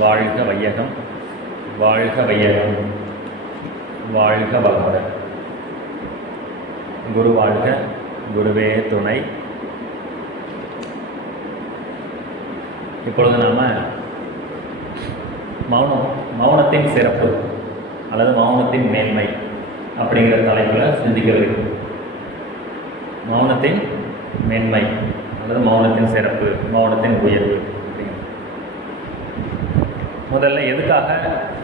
வாழ்க வையகம், வாழ்க வையகம், வாழ்க வளமுடன். குரு வாழ்க, குருவே துணை. இப்பொழுது நாம் மௌனத்தின் சிறப்பு அல்லது மௌனத்தின் மேன்மை அப்படிங்கிற தலைப்பில் சிந்திக்க வேண்டும். மௌனத்தின் மேன்மை அல்லது மௌனத்தின் சிறப்பு, மௌனத்தின் உயர்வு. முதல்ல எதுக்காக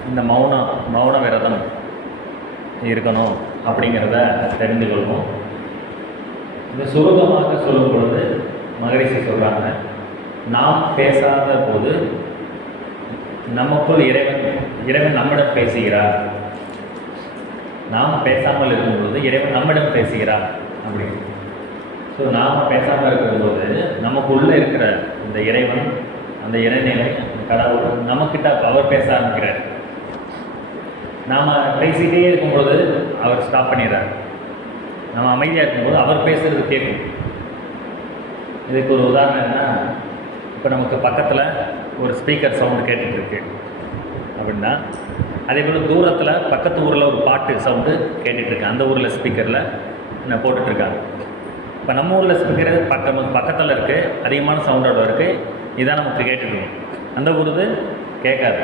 இந்த மௌன விரதம் இருக்கணும் அப்படிங்கிறத தெரிந்து கொள்வோம். இந்த சுருக்கமாக சொல்லும் பொழுது மகரிஷி சொல்கிறாங்க, நாம் பேசாத போது நமக்குள் இறைவன் நம்மிடம் பேசுகிறார். நாம் பேசாமல் இருக்கும்பொழுது இறைவன் நம்மிடம் பேசுகிறார் அப்படின்னு. ஸோ நாம் பேசாமல் இருக்கும்போது நமக்குள்ளே இருக்கிற இந்த இறைவன், அந்த இறைநிலை, கடவுள் நம்மக்கிட்ட அவர் பேச ஆரம்பிக்கிறார். நாம் பேசிகிட்டே இருக்கும்பொழுது அவர் ஸ்டாப் பண்ணிடுறார். நம்ம அமைதியாக இருக்கும்போது அவர் பேசுகிறது கேட்கும். இதுக்கு ஒரு உதாரணம் என்னன்னா, இப்போ நமக்கு பக்கத்தில் ஒரு ஸ்பீக்கர் சவுண்டு கேட்டுட்ருக்கு அப்படின்னா, அதே போல் தூரத்தில் பக்கத்து ஊரில் ஒரு பாட்டு சவுண்டு கேட்டுட்ருக்கு. அந்த ஊரில் ஸ்பீக்கரில் என்ன போட்டுட்ருக்காங்க. இப்போ நம்ம ஊரில் ஸ்பீக்கர் பக்கத்தில் இருக்குது, அதிகமான சவுண்டோட இருக்குது, இதான் நமக்கு கேட்டுருக்கோம். அந்த ஊருது கேட்காது.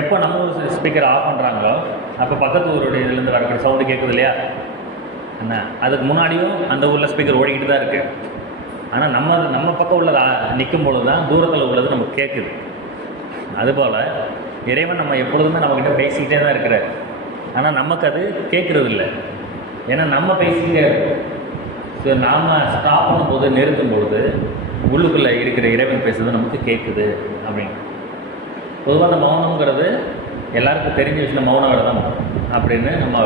எப்போ நம்ம ஊர் ஸ்பீக்கர் ஆஃப் பண்ணுறாங்களோ அப்போ பக்கத்து ஊருடைய இதுலேருந்து வரக்கூடிய சவுண்டு கேட்குது இல்லையா என்ன? அதுக்கு முன்னாடியும் அந்த ஊரில் ஸ்பீக்கர் ஓடிக்கிட்டு தான் இருக்குது. ஆனால் நம்ம பக்கம் உள்ளது நிற்கும் பொழுது தான் தூரத்தில் உள்ளது நமக்கு கேட்குது. அதுபோல் இறைவன் நம்ம எப்பொழுதுமே நம்மக்கிட்ட பேசிக்கிட்டே தான் இருக்கிறார். ஆனால் நமக்கு அது கேட்குறது இல்லை. ஏன்னா நம்ம பேசிக்கிட்டே இருக்கோம். ஸோ நாம் ஸ்டாப் பண்ணும்போது, நிறுத்தும் பொழுது உள்ளுக்குள்ளே இருக்கிற இறைவன் பேசுறது நமக்கு கேட்குது அப்படின்னு. பொதுவாக அந்த மௌனங்கிறது எல்லாருக்கும் தெரிஞ்ச விஷயம். மௌன விரதம் அப்படின்னு நம்ம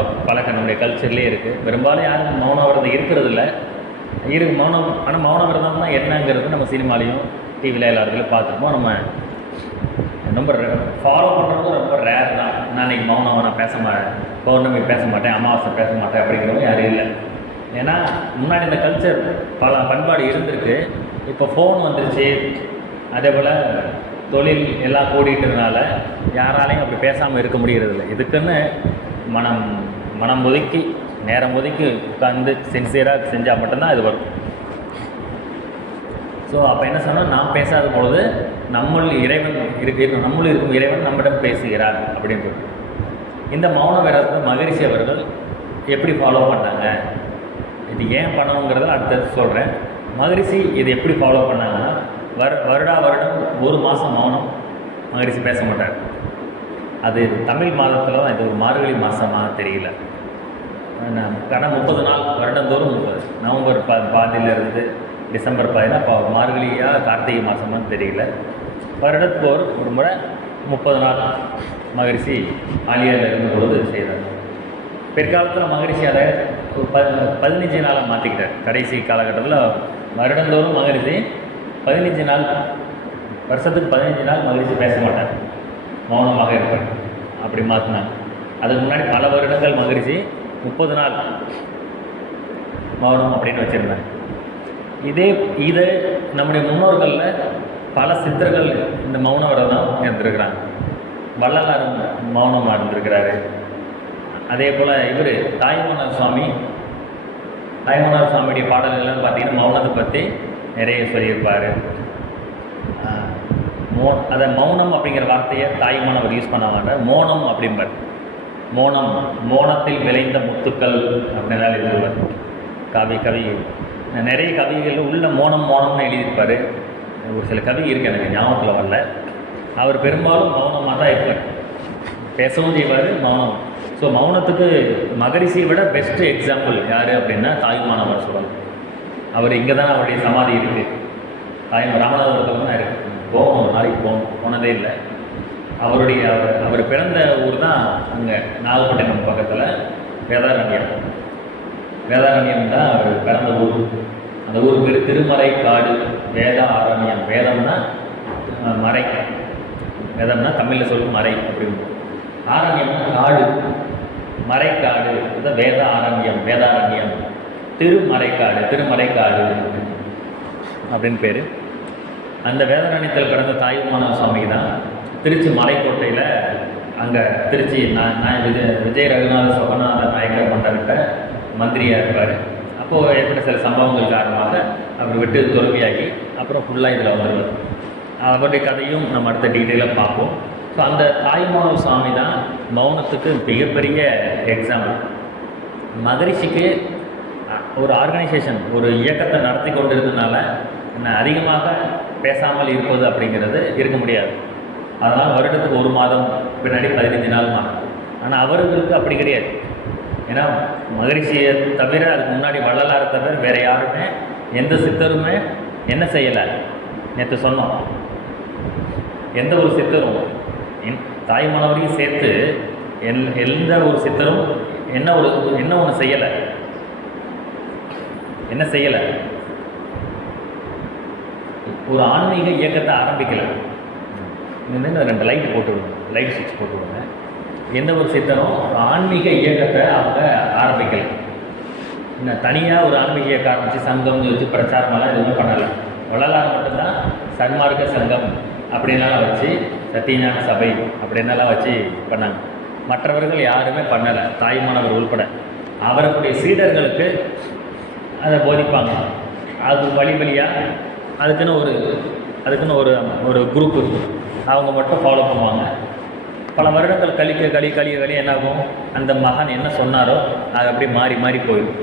நம்முடைய கல்ச்சர்லேயே இருக்குது. பெரும்பாலும் யாரும் மௌன விரதம் இருக்கிறது இல்லை. மௌனம். ஆனால் மௌன விரதம்னா என்னங்கிறது நம்ம சினிமாலையும் டிவியில் எல்லாத்துலையும் பார்த்துருப்போம். நம்ம ரொம்ப ஃபாலோ பண்ணுறது ரொம்ப ரேர் தான். நான் இன்றைக்கி மௌனம், நான் பேச மாட்டேன், பௌர்ணமி பேச மாட்டேன், அமாவாசை பேச மாட்டேன் அப்படிங்கிறவங்க யாரும் இல்லை. ஏன்னா முன்னாடி இந்த கல்ச்சர் பண்பாடு இருந்திருக்கு. இப்போ ஃபோன் வந்துருச்சு, அதே போல் தொழில் எல்லாம் கூடிட்டதுனால யாராலையும் அப்படி பேசாமல் இருக்க முடிகிறதில்ல. இதுக்குன்னு மனம் ஒதுக்கி, நேரம் ஒதுக்கி உட்காந்து சின்சியராக செஞ்சால் மட்டும்தான் இது வரும். ஸோ அப்போ என்ன சொன்னால், நாம் பேசாத பொழுது நம்முள் இருக்கும் இறைவன் நம்மிடம் பேசுகிறார் அப்படின்றது. இந்த மௌன விரதத்தை மகரிஷி அவர்கள் எப்படி ஃபாலோ பண்ணாங்க, இது ஏன் பண்ணணுங்கிறத அடுத்தது சொல்கிறேன். மகரிஷி இது எப்படி ஃபாலோ பண்ணாங்கன்னா, வருடம் ஒரு மாதம் மௌனம் மகரிஷி பேச மாட்டார். அது தமிழ் மாதத்தில் தான், இது ஒரு மார்கழி மாதமாக தெரியல. ஆனால் 30 நாள் வருடந்தோறும் 30, நவம்பர் பாதியிலேருந்து டிசம்பர் பாதினா இப்போ மார்கழியாக கார்த்திகை மாதமானு தெரியல. வருடத்துக்கு ஒரு முறை 30 நாள் மகரிஷி ஆலியாவில் இருந்த பொழுது செய்தார். பிற்காலத்தில் மகரிஷி அதை 15 நாளாக மாற்றிக்கிட்டார். கடைசி காலகட்டத்தில் வருடந்தோறும் மகரிஷி 15 நாள், வருஷத்துக்கு 15 நாள் மகரிஷி பேச மாட்டார், மௌனமாக இருப்பார். அப்படி மாற்றினாங்க. அதுக்கு முன்னாடி பல வருடங்கள் மகரிஷி 30 நாள் மௌனம் அப்படின்னு வச்சுருந்தாங்க. இதை நம்முடைய முன்னோர்களில் பல சித்தர்கள் இந்த மௌன விரதம் இருந்திருக்கிறாங்க. வள்ளலார் மௌனமாக இருந்திருக்கிறாரு. அதே போல் இவர் தாய்மன்னார் சுவாமியுடைய பாடல்கள்லாம் பார்த்திங்கன்னா மௌனத்தை பற்றி நிறைய சொல்லியிருப்பார். அதை மௌனம் அப்படிங்கிற வார்த்தையை தாய்மானவர் யூஸ் பண்ண மாட்டார், மோனம் அப்படிம்பார். மோனத்தில் விளைந்த முத்துக்கள் அப்படின்னால எழுதுவார். கவி நிறைய கவிகள் உள்ள மோனம்னு எழுதியிருப்பார். ஒரு சில கவி இருக்குது, எனக்கு ஞாபகத்தில் வரல. அவர் பெரும்பாலும் மௌனமாக தான் இருப்பார், பேசவும் செய்வார், மௌனம். ஸோ மௌனத்துக்கு மகரிஷியை விட பெஸ்ட்டு எக்ஸாம்பிள் யார் அப்படின்னா தாய்மானவர் சொல்லுவார். அவர் இங்கே தான் அவருடைய சமாதி இருக்குது. ராமநாதபுரத்தில் தான் இருக்குது. போகணும், ஒரு நாளைக்கு போனதே இல்லை. அவர் பிறந்த ஊர் தான் அங்கே நாகப்பட்டினம் பக்கத்தில் வேதாரண்யம் தான் அவர் பிறந்த ஊர். அந்த ஊர் பேர் திருமறை காடு வேதாரண்யம். வேதம்னா மறை, வேதம்னா தமிழில் சொல்லும் மறை அப்படின்னு. ஆரண்யம்னா காடு, மறைக்காடு, இதுதான் வேதாரண்யம். திருமறைக்காடு அப்படின்னு பேர். அந்த வேதாரண்யத்தில் பிறந்த தாயுமான சுவாமிக்கு தான் திருச்சி மலைக்கோட்டையில் அங்கே திருச்சி நான் விஜய் ரகுநாத சொகநாத நாயக்கர் மன்றர்கிட்ட மந்திரியாக இருப்பார். அப்போது ஏற்பட்ட சில சம்பவங்கள் காரணமாக அவர் விட்டு துறவியாகி அப்புறம் ஃபுல்லாக இதில் வந்துடுவார். அவருடைய கதையும் நம்ம அடுத்த டீட்டெயிலாக பார்ப்போம். ஸோ அந்த தாயுமான சுவாமி தான் மௌனத்துக்கு மிகப்பெரிய எக்ஸாம்பிள். மகரிஷிக்கு ஒரு ஆர்கனைசேஷன், ஒரு இயக்கத்தை நடத்தி கொண்டிருந்ததுனால அதிகமாக பேசாமல் இருப்பது அப்படிங்கிறது இருக்க முடியாது. அதனால் வருடத்துக்கு 1 மாதம், பின்னாடி 15 நாள் மாறும். ஆனால் அவர்களுக்கு அப்படி கிடையாது. ஏன்னா மகரிஷியை தவிர, அதுக்கு முன்னாடி வள்ளலாரை தவிர வேறு யாருமே, எந்த சித்தருமே என்ன செய்யலை. நேற்று சொன்னோம், எந்த ஒரு சித்தரும் தாய்மானவரையும் சேர்த்து எந்த ஒரு சித்தரும் என்ன ஒன்று செய்யலை. என்ன செய்யலை? ஒரு ஆன்மீக இயக்கத்தை ஆரம்பிக்கலை. இன்னும் 2 லைட் போட்டு விடுங்க, லைட் சுவிட்ச் போட்டு விடுங்க. எந்த ஒரு சித்தரும் ஆன்மீக இயக்கத்தை அவங்க ஆரம்பிக்கலை. இன்னும் தனியாக ஒரு ஆன்மீக இயக்கம் ஆரம்பித்து சங்கம் வச்சு பிரச்சாரமெல்லாம் எதுவுமே பண்ணலை. வள்ளலார் மட்டும்தான் சன்மார்க்க சங்கம் அப்படின்னாலாம் வச்சு, சத்தியஞான சபை அப்படின்னாலாம் வச்சு பண்ணாங்க. மற்றவர்கள் யாருமே பண்ணலை, தாய்மானவர் உள்பட. அவருடைய சீடர்களுக்கு அதை போதிப்பாங்க. அது வழியாக அதுக்குன்னு ஒரு குரூப் இருக்கும், அவங்க மட்டும் ஃபாலோ பண்ணுவாங்க. பல வருடங்கள் கழிய என்னாகும், அந்த மகான் என்ன சொன்னாரோ அது அப்படியே மாறி போயிடும்.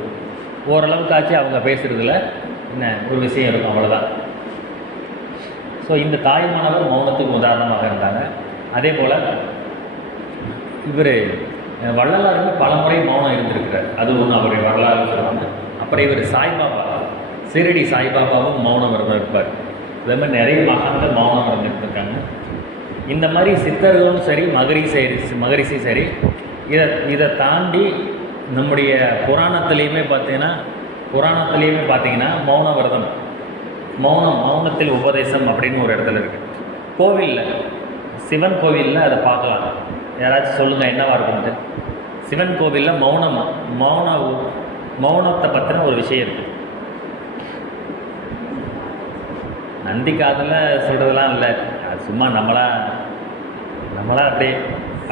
ஓரளவுக்காச்சு அவங்க பேசுகிறதுல என்ன ஒரு விஷயம் இருக்கும், அவ்வளோதான். ஸோ இந்த தாய்மானவர் மௌனத்துக்கு உதாரணமாக இருந்தாங்க. அதே போல் இவர் வள்ளலாருமே பல முறை மௌனம் இருந்திருக்கிறார். அது ஒன்று அவருடைய வரலாறு சொல்லுவாங்க. அப்புறம் இவர் சாய்பாபா, சீரடி சாய்பாபாவும் மௌனம் விரதம் இருப்பார். இதே மாதிரி நிறைய மகான்கள் மௌனம் விரதம் இருந்திருக்காங்க. இந்த மாதிரி சித்தர்களும் சரி, மகரிஷி சரி, இதை தாண்டி நம்முடைய புராணத்துலேயுமே பார்த்தீங்கன்னா மௌன விரதம், மௌனத்தில் உபதேசம் அப்படின்னு ஒரு இடத்துல இருக்குது. கோவிலில், சிவன் கோவிலில் அதை பார்க்கலாம். யாராச்சும் சொல்லுங்கள் என்னவாக இருக்குன்ட்டு. சிவன் கோவிலில் மௌனத்தை பற்றின ஒரு விஷயம் இருக்குது. நந்தி காதில் சொல்கிறதுலாம் இல்லை, அது சும்மா நம்மளா அப்படியே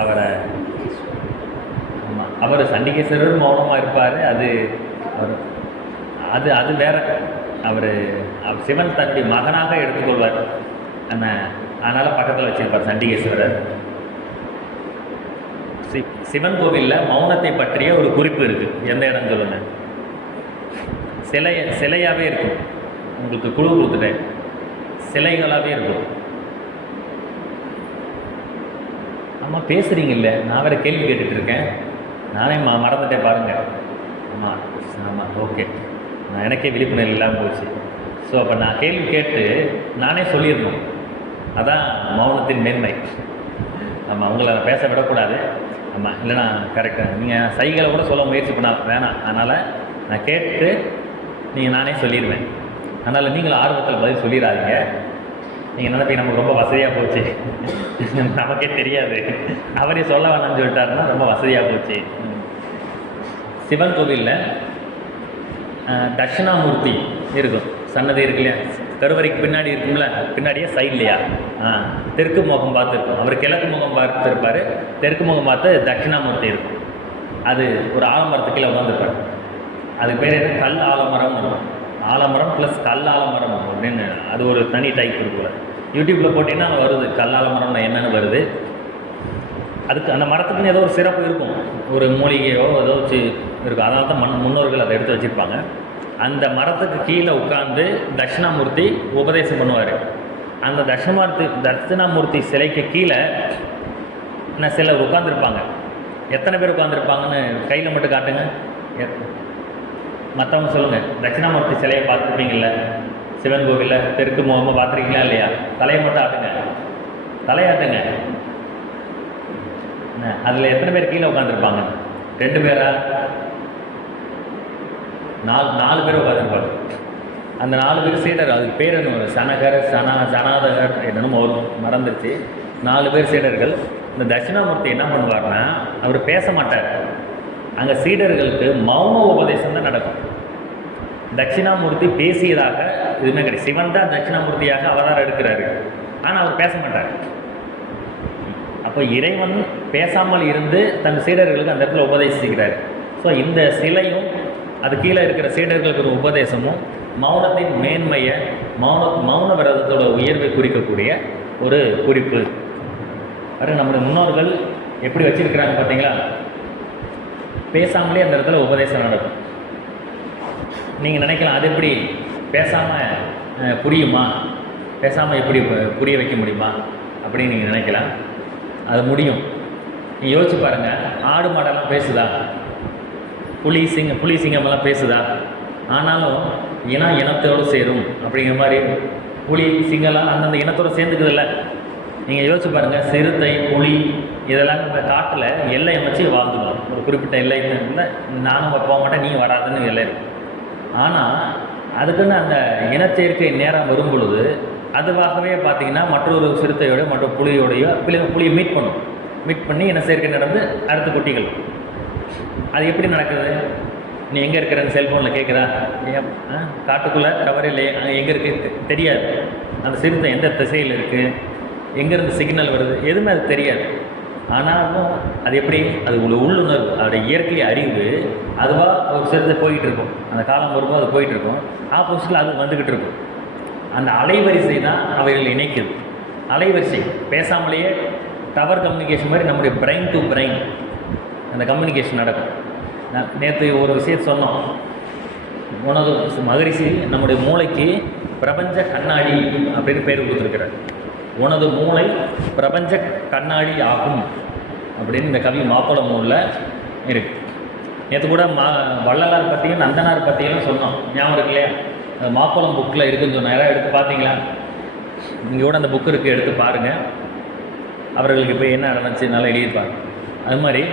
அவரை. ஆமாம், அவர் சண்டிகேஸ்வரர் மௌனமாக இருப்பார். அது வேற. அவர் சிவன் தன்னுடைய மகனாக எடுத்துக்கொள்வார். அதனால் பக்கத்தில் வச்சிருப்பார் சண்டிகேஸ்வரர். சிவன் கோவிலில் மௌனத்தை பற்றிய ஒரு குறிப்பு இருக்குது. எந்த இடம் சொல்லுங்க? சிலையாகவே இருக்கும். உங்களுக்கு குழு கொடுத்துட்டேன், சிலைகளாகவே இருக்கும். ஆமாம், பேசுகிறீங்கல்ல, நான் வேறு கேள்வி கேட்டுட்ருக்கேன். நானே மறந்துட்டேன் பாருங்கள். ஆமாம், ஓகே. எனக்கே விழிப்புணர்வு இல்லாமல் போச்சு. ஸோ அப்போ நான் கேள்வி கேட்டு நானே சொல்லிடணும். அதான் மௌனத்தின் மேன்மை. ஆமாம், உங்களை நான் பேச விடக்கூடாது. ஆமாம், இல்லைனா கரெக்டாக நீங்கள் சைகளை கூட சொல்ல முயற்சி பண்ண வேணாம். அதனால் நான் கேட்டு நானே சொல்லிடுவேன். அதனால் நீங்களும் ஆர்வத்தில் பதில் சொல்லிடாதீங்க. நீங்கள் நினைப்பீங்க நமக்கு ரொம்ப வசதியாக போச்சு, நமக்கே தெரியாது, அவரே சொல்ல வேணாம்னு சொல்லிட்டாருன்னா ரொம்ப வசதியாக போச்சு. சிவன் கோவிலில் தட்சிணாமூர்த்தி இருக்கும், சன்னதி இருக்கு இல்லையா, கருவறைக்கு பின்னாடி இருக்கும்ல, பின்னாடியே சைட்லையா தெற்கு முகம் பார்த்துருக்கும். அவர் கிழக்கு முகம் பார்த்துருப்பார், தெற்கு முகம் பார்த்து தட்சிணாமூர்த்தி இருக்கும். அது ஒரு ஆலமரத்துக்கு கீழே உட்காந்துருப்பார். அதுக்கு பேர் என்ன, கல் ஆலமரம் இருக்கும். ஆலமரம் ப்ளஸ் கல் ஆலமரம் அப்படின்னு அது ஒரு தனி டைப் இருக்குல்ல. யூடியூப்பில் போட்டிங்கன்னா வருது, கல் ஆலமரம்னா என்னென்னு வருது. அதுக்கு அந்த மரத்துக்குன்னு ஏதோ ஒரு சிறப்பு இருக்கும், ஒரு மூலிகையோ ஏதோ வச்சு இருக்கும். அதனால தான் முன்னோர்கள் அதை எடுத்து வச்சுருப்பாங்க. அந்த மரத்துக்கு கீழே உட்காந்து தட்சிணாமூர்த்தி உபதேசம் பண்ணுவார். அந்த தட்சிணாமூர்த்தி சிலைக்கு கீழே சிலர் உட்காந்துருப்பாங்க. எத்தனை பேர் உட்காந்துருப்பாங்கன்னு கையில் மட்டும் காட்டுங்க. மற்றவங்க சொல்லுங்கள். தட்சிணாமூர்த்தி சிலையை பார்த்துருப்பீங்கள்ல, சிவன் கோவிலில் தெற்கு முகமாக பார்த்துருக்கீங்களா இல்லையா? தலையை மட்டும் ஆட்டுங்க, தலையாட்டுங்க. அதில் எத்தனை பேர் கீழே உட்காந்துருப்பாங்க? 2 பேரா? 4 பேர் உட்காந்துருப்பாங்க. அந்த 4 பேர் சீடர். அதுக்கு பேர் என்ன, சனகர் சனாதகர் என்னன்னு மறந்துருச்சு. 4 பேர் சீடர்கள். இந்த தட்சிணாமூர்த்தி என்ன பண்ணுவார்னா, அவர் பேச மாட்டார். அங்கே சீடர்களுக்கு மௌன உபதேசம் தான் நடக்கும். தட்சிணாமூர்த்தி பேசியதாக எதுவுமே கிடையாது. சிவன் தான் தட்சிணாமூர்த்தியாக அவதாரம் எடுக்கிறாரு, ஆனால் அவர் பேச மாட்டார். அப்போ இறைவன் பேசாமல் இருந்து தன் சீடர்களுக்கு அந்த இடத்துல உபதேசிக்கிறார். ஸோ இந்த சிலையும் அது கீழே இருக்கிற சீடர்களுக்கு ஒரு உபதேசமும் மௌனத்தின் மேன்மையை, மௌன விரதத்தோட உயர்வை குறிக்கக்கூடிய ஒரு குறிப்பு. அது நம்முடைய முன்னோர்கள் எப்படி வச்சிருக்கிறாங்க பார்த்தீங்களா? பேசாமலே அந்த இடத்துல உபதேசம் நடக்கும். நீங்கள் நினைக்கலாம், அது எப்படி பேசாமல் புரியுமா, பேசாமல் எப்படி புரிய வைக்க முடியுமா அப்படின்னு நீங்கள் நினைக்கலாம். அது முடியும். நீங்கள் யோசிச்சு பாருங்கள், ஆடு மாடெல்லாம் பேசுதா? புலி சிங்கமெல்லாம் பேசுதா? ஆனாலும் இனத்தோடு சேரும் அப்படிங்கிற மாதிரி புலி சிங்கம்லாம் அந்தந்த இனத்தோடு சேர்ந்துக்குதில்ல. நீங்கள் யோசிச்சு பாருங்கள், சிறுத்தை புலி இதெல்லாம் இந்த காட்டில் எல்லை அமைச்சு வாழ்ந்துடும். ஒரு குறிப்பிட்ட எல்லை இல்லை, நானும் போக மாட்டேன், நீ வராதுன்னு எல்லை இருக்கும். ஆனால் அதுக்குன்னு அந்த இனச்சேர்க்கை நேரம் வரும் பொழுது அதுவாகவே பார்த்திங்கன்னா மற்றொரு சிறுத்தையோட மற்ற புலியோடையோ புலியை மீட் பண்ணி இனச்சேர்க்கை நடந்து அடுத்த குட்டிகள். அது எப்படி நடக்குது? நீ எங்கே இருக்கிறன்னு செல்ஃபோனில் கேட்குறா? காட்டுக்குள்ளே டவர் இல்லை, எங்கே இருக்குது தெரியாது. அந்த சிறுத்தை எந்த திசையில் இருக்குது, எங்கேருந்து சிக்னல் வருது, எதுவுமே அது தெரியாது. ஆனாலும் அது எப்படி, அது உள்ளுணர்வு, அதோடைய இயற்கை அறிவு அதுவாக ஒரு சிறுத்தை போய்கிட்டு இருக்கும். அந்த காலம் வரும்போது அது போயிட்டுருக்கும், ஆப்போசிட்டில் அது வந்துக்கிட்டு இருக்கும். அந்த அலைவரிசை தான் அவைகள் இணைக்குது. அலைவரிசை பேசாமலேயே டவர் கம்யூனிகேஷன் மாதிரி நம்முடைய பிரெயின் டு பிரெயின் அந்த கம்யூனிகேஷன் நடக்கும். நேற்று ஒரு விஷயத்தை சொன்னோம். உனது மகரிஷி நம்முடைய மூளைக்கு பிரபஞ்ச கண்ணாடி அப்படின்னு பேர் கொடுத்துருக்கிறார். உனது மூளை பிரபஞ்ச கண்ணாடி ஆகும் அப்படின்னு இந்த கவி மாப்பளம் நூலில் இருக்குது. நேற்று கூட வள்ளலார் பற்றியும் நந்தனார் பற்றியும் சொன்னோம், ஞாபகம் இருக்கு இல்லையா? மாப்பளம் புக்கில் இருக்குதுன்னு சொன்னால் யாராவது எடுத்து பார்த்தீங்களா? இங்கே கூட அந்த புக்கு இருக்குது, எடுத்து பாருங்கள். அவர்களுக்கு இப்போ என்ன நடந்துச்சு நல்லா எழுதியிருப்பாங்க. அது மாதிரி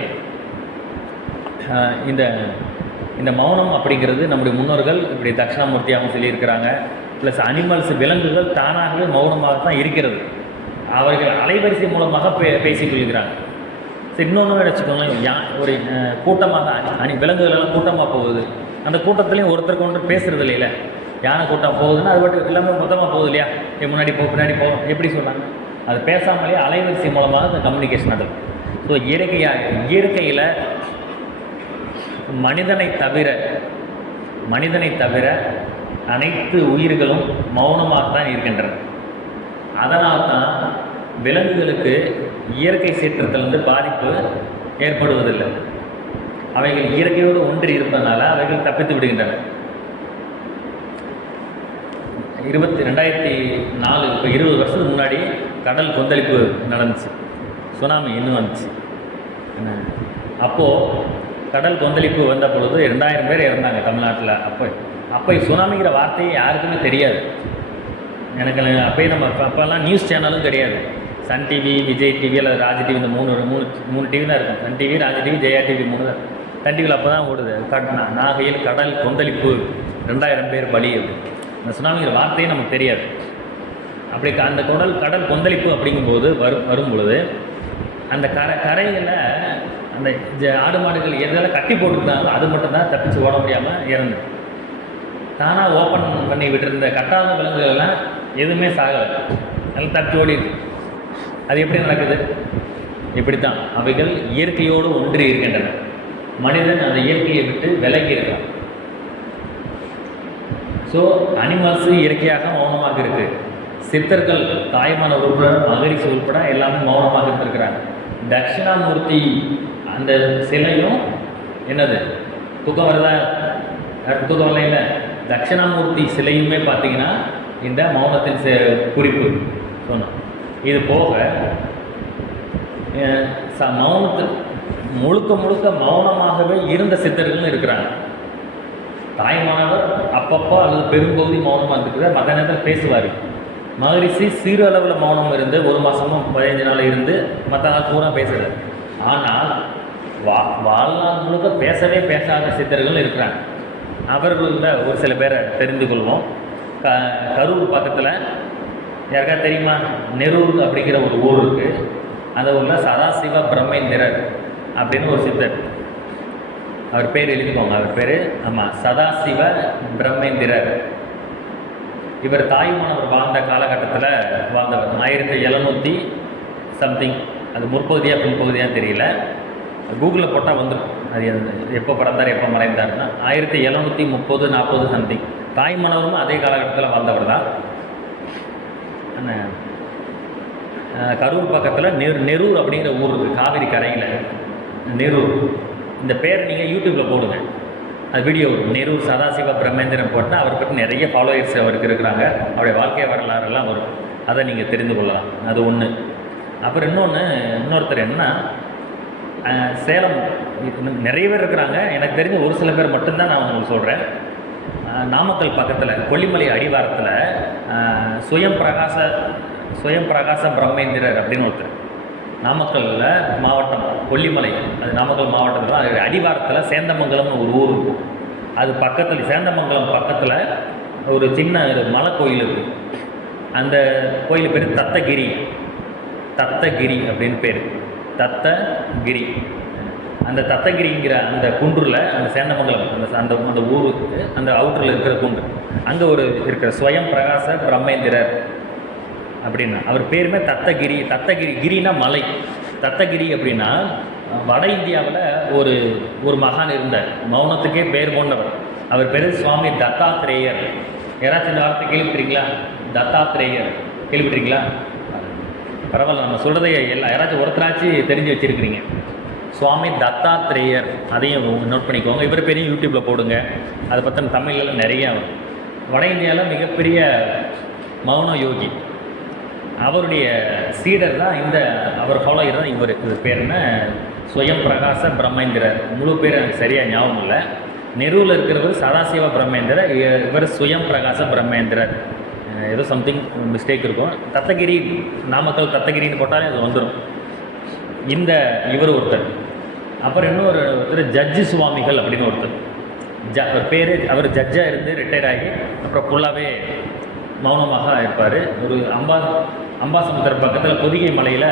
இந்த மௌனம் அப்படிங்கிறது நம்முடைய முன்னோர்கள் இப்படி தட்சிணாமூர்த்தியாகவும் சொல்லியிருக்கிறாங்க. ப்ளஸ் அனிமல்ஸ், விலங்குகள் தானாகவே மௌனமாக தான் இருக்கிறது. அவர்கள் அலைவரிசை மூலமாக பேசிக்கொள்கிறாங்க. சரி, இன்னொன்று வச்சுக்கோங்களேன், ஒரு கூட்டமாக விலங்குகள் எல்லாம் கூட்டமாக போகுது. அந்த கூட்டத்துலேயும் ஒருத்தருக்கு ஒன்று பேசுகிறது இல்லையில. யானை கூட்டம் போகுதுன்னா அது மட்டும் எல்லாமே மொத்தமாக போகுது இல்லையா? முன்னாடி பின்னாடி எப்படி சொன்னாங்க? அது பேசாமலே அலைவரிசை மூலமாக அந்த கம்யூனிகேஷன் நடக்கும். ஸோ இயற்கையில் மனிதனை தவிர அனைத்து உயிர்களும் மௌனமாகத்தான் இருக்கின்றன. அதனால் தான் விலங்குகளுக்கு இயற்கை சீற்றத்திலிருந்து பாதிப்பு ஏற்படுவதில்லை. அவைகள் இயற்கையோடு ஒன்றி இருப்பதனால அவைகள் தப்பித்து விடுகின்றன. 2004 இப்போ 20 வருஷத்துக்கு முன்னாடி கடல் கொந்தளிப்பு நடந்துச்சு, சுனாமி இன்னும் வந்துச்சு. அப்போது கடல் கொந்தளிப்பு வந்த பொழுது 2000 பேர் இறந்தாங்க தமிழ்நாட்டில். அப்போ சுனாமிங்கிற வார்த்தையே யாருக்குமே தெரியாது. எனக்கு அப்போல்லாம் நியூஸ் சேனலும் கிடையாது. சன் டிவி, விஜய் டிவி அல்லது ராஜ் டிவி, இந்த மூணு டிவி தான் இருக்கும். Sun TV, Raj TV, Jaya TV 3 தான். சன் டிவியில் அப்போ தான் ஓடுது, நாகையில் கடல் கொந்தளிப்பு 2000 பேர் பலி அப்படி. அந்த சுனாமிங்கிற வார்த்தையே நமக்கு தெரியாது. அப்படி அந்த கடல் கொந்தளிப்பு அப்படிங்கும்போது வரும் பொழுது அந்த கரையில் அந்த ஆடு மாடுகள் எதெல்லாம் கட்டி போட்டுருந்தாங்களோ அது மட்டும்தான் தப்பிச்சு ஓட முடியாமல் இறந்து. தானாக ஓப்பன் பண்ணி விட்டுருந்த கட்டாத விலங்குகள்லாம் எதுவுமே சாகலை, நல்லா தப்பி ஓடிடுது. அது எப்படி நடக்குது? இப்படித்தான் அவைகள் இயற்கையோடு ஒன்றி இருக்கின்றன. மனிதன் அந்த இயற்கையை விட்டு விலகி இருக்கான். ஸோ அனிமல்ஸு இயற்கையாக மௌனமாக இருக்குது. சித்தர்கள், தாய்மான உறுப்பினர், மகரிஷி உட்பட எல்லாமே மௌனமாக இருந்திருக்கிறாங்க. தட்சிணாமூர்த்தி அந்த சிலையும் என்னது, தூக்கம் வருதா? தூக்கம் வரல இல்லை. தட்சிணாமூர்த்தி சிலையுமே பார்த்தீங்கன்னா இந்த மௌனத்தின் குறிப்பு சொன்னோம். இது போக முழுக்க மௌனமாகவே இருந்த சித்தர்களும் இருக்கிறாங்க. தாய்மானவர் அப்பப்போ அல்லது பெரும்பகுதி மௌனமாக இருந்துக்கிறார், மற்ற நேரத்தில் பேசுவார். மகரிஷி சிறு அளவில் மௌனம் இருந்து 1 மாதமும் 15 நாள் இருந்து மற்ற நாள் பூரா பேசுகிறார். ஆனால் வாழ்நாள் முழுக்க பேசாத சித்தர்கள் இருக்கிறாங்க. அவர்களில் ஒரு சில பேரை தெரிந்து கொள்வோம். கரூர் பக்கத்தில் யாருக்காவது தெரியுமா? நெரூர் அப்படிங்கிற ஒரு ஊர் இருக்குது. அந்த ஊரில் சதாசிவ பிரம்மேந்திரர் அப்படின்னு ஒரு சித்தர். அவர் பேர் எழுதிக்கோங்க. அவர் பேர் ஆமாம் சதாசிவ பிரம்மேந்திரர். இவர் தாயுமானவர் வாழ்ந்த காலகட்டத்தில் வாழ்ந்தவர். 1700 சம்திங், அது முற்பகுதியாக பின்பகுதியாக தெரியல, கூகுளில் போட்டால் வந்துடும். அது எப்போ பிறந்தார் எப்போ மறைந்தார்னா 1730 40 சம்திங். தாய்மானவரும் அதே காலகட்டத்தில் வாழ்ந்தவர் தான். கரூர் பக்கத்தில் நெரூர் அப்படிங்கிற ஊர் இருக்குது, காவிரி கரையில் நெரூர். இந்த பேர் நீங்கள் யூடியூப்பில் போடுங்க, அது வீடியோ வரும். நெரூர் சதாசிவ பிரம்மேந்திரன் போட்டால் அவரை பற்றி நிறைய ஃபாலோயர்ஸ் அவருக்கு இருக்கிறாங்க. அவருடைய வாழ்க்கை வரலாறுலாம் வரும், அதை நீங்கள் தெரிந்து கொள்ளலாம். அது ஒன்று. அப்புறம் இன்னொருத்தர் என்னன்னா, சேலம் நிறைய பேர் இருக்கிறாங்க, எனக்கு தெரிஞ்ச ஒரு சில பேர் மட்டும்தான் நான் உங்களுக்கு சொல்கிறேன். நாமக்கல் பக்கத்தில் கொல்லிமலை அடிவாரத்தில் சுயம் பிரகாச பிரம்மேந்திரர் அப்படின்னு ஒருத்தர். நாமக்கல்லில் மாவட்டம் கொல்லிமலை, அது நாமக்கல் மாவட்டத்தில் அது அடிவாரத்தில் சேந்தமங்கலம்னு ஒரு ஊர் இருக்கும். அது பக்கத்தில் சேந்தமங்கலம் பக்கத்தில் ஒரு சின்ன மலை கோயில் இருக்குது. அந்த கோயில் பேர் தத்தகிரி அப்படின்னு பேர். தத்தகிரி. அந்த தத்தகிரிங்கிற அந்த குன்றில், அந்த சேந்தமங்கலம் அந்த அந்த ஊருக்கு அந்த அவுட்டரில் இருக்கிற குன்று, அங்கே ஒரு இருக்கிற சுயம் பிரகாச பிரம்மேந்திரர் அப்படின்னா அவர் பேருமே தத்தகிரி. கிரினா மலை. தத்தகிரி அப்படின்னா வட இந்தியாவில் ஒரு மகான் இருந்தார், மௌனத்துக்கே பேர் போன்றவர். அவர் பேர் சுவாமி தத்தாத்ரேயர். யாராச்சும் இந்த வார்த்தை கேள்விப்பட்டிருக்கீங்களா? தத்தாத்ரேயர் கேள்விப்பட்டிருக்கீங்களா? பரவாயில்ல, நம்ம சொல்கிறதை யாராச்சும் ஒருத்தராச்சு தெரிஞ்சு வச்சுருக்கிறீங்க. சுவாமி தத்தாத்ரேயர், அதையும் நோட் பண்ணிக்கோங்க. இவர் பேரையும் யூடியூப்பில் போடுங்க, அதை பற்றின தமிழ்லாம் நிறையா வரும். வட இந்தியாவில் மிகப்பெரிய மௌன யோகி. அவருடைய சீடர் தான் அவர் ஃபாலோயர் தான் இவர் பேர் என்ன, சுயம் பிரகாச பிரம்மேந்திரர். முழு பேர் எனக்கு சரியாக ஞாபகம் இல்லை. நெரூரில் இருக்கிறவர் சதாசிவ பிரம்மேந்திரர், இவர் சுயம் பிரகாச பிரம்மேந்திரர். ஏதோ சம்திங் மிஸ்டேக் இருக்கும். தத்தகிரி, நாமக்கல் தத்தகிரின்னு போட்டாலே அது வந்துடும். இவர் ஒருத்தர். அப்புறம் ஒருத்தர் ஜட்ஜி சுவாமிகள் அப்படின்னு ஒருத்தர். அவர் பேர், அவர் ஜட்ஜாக இருந்து ரிட்டையர் ஆகி அப்புறம் ஃபுல்லாகவே மௌனமாக இருப்பார். ஒரு அம்பாசமுத்திரம் பக்கத்தில் பொதிகை மலையில்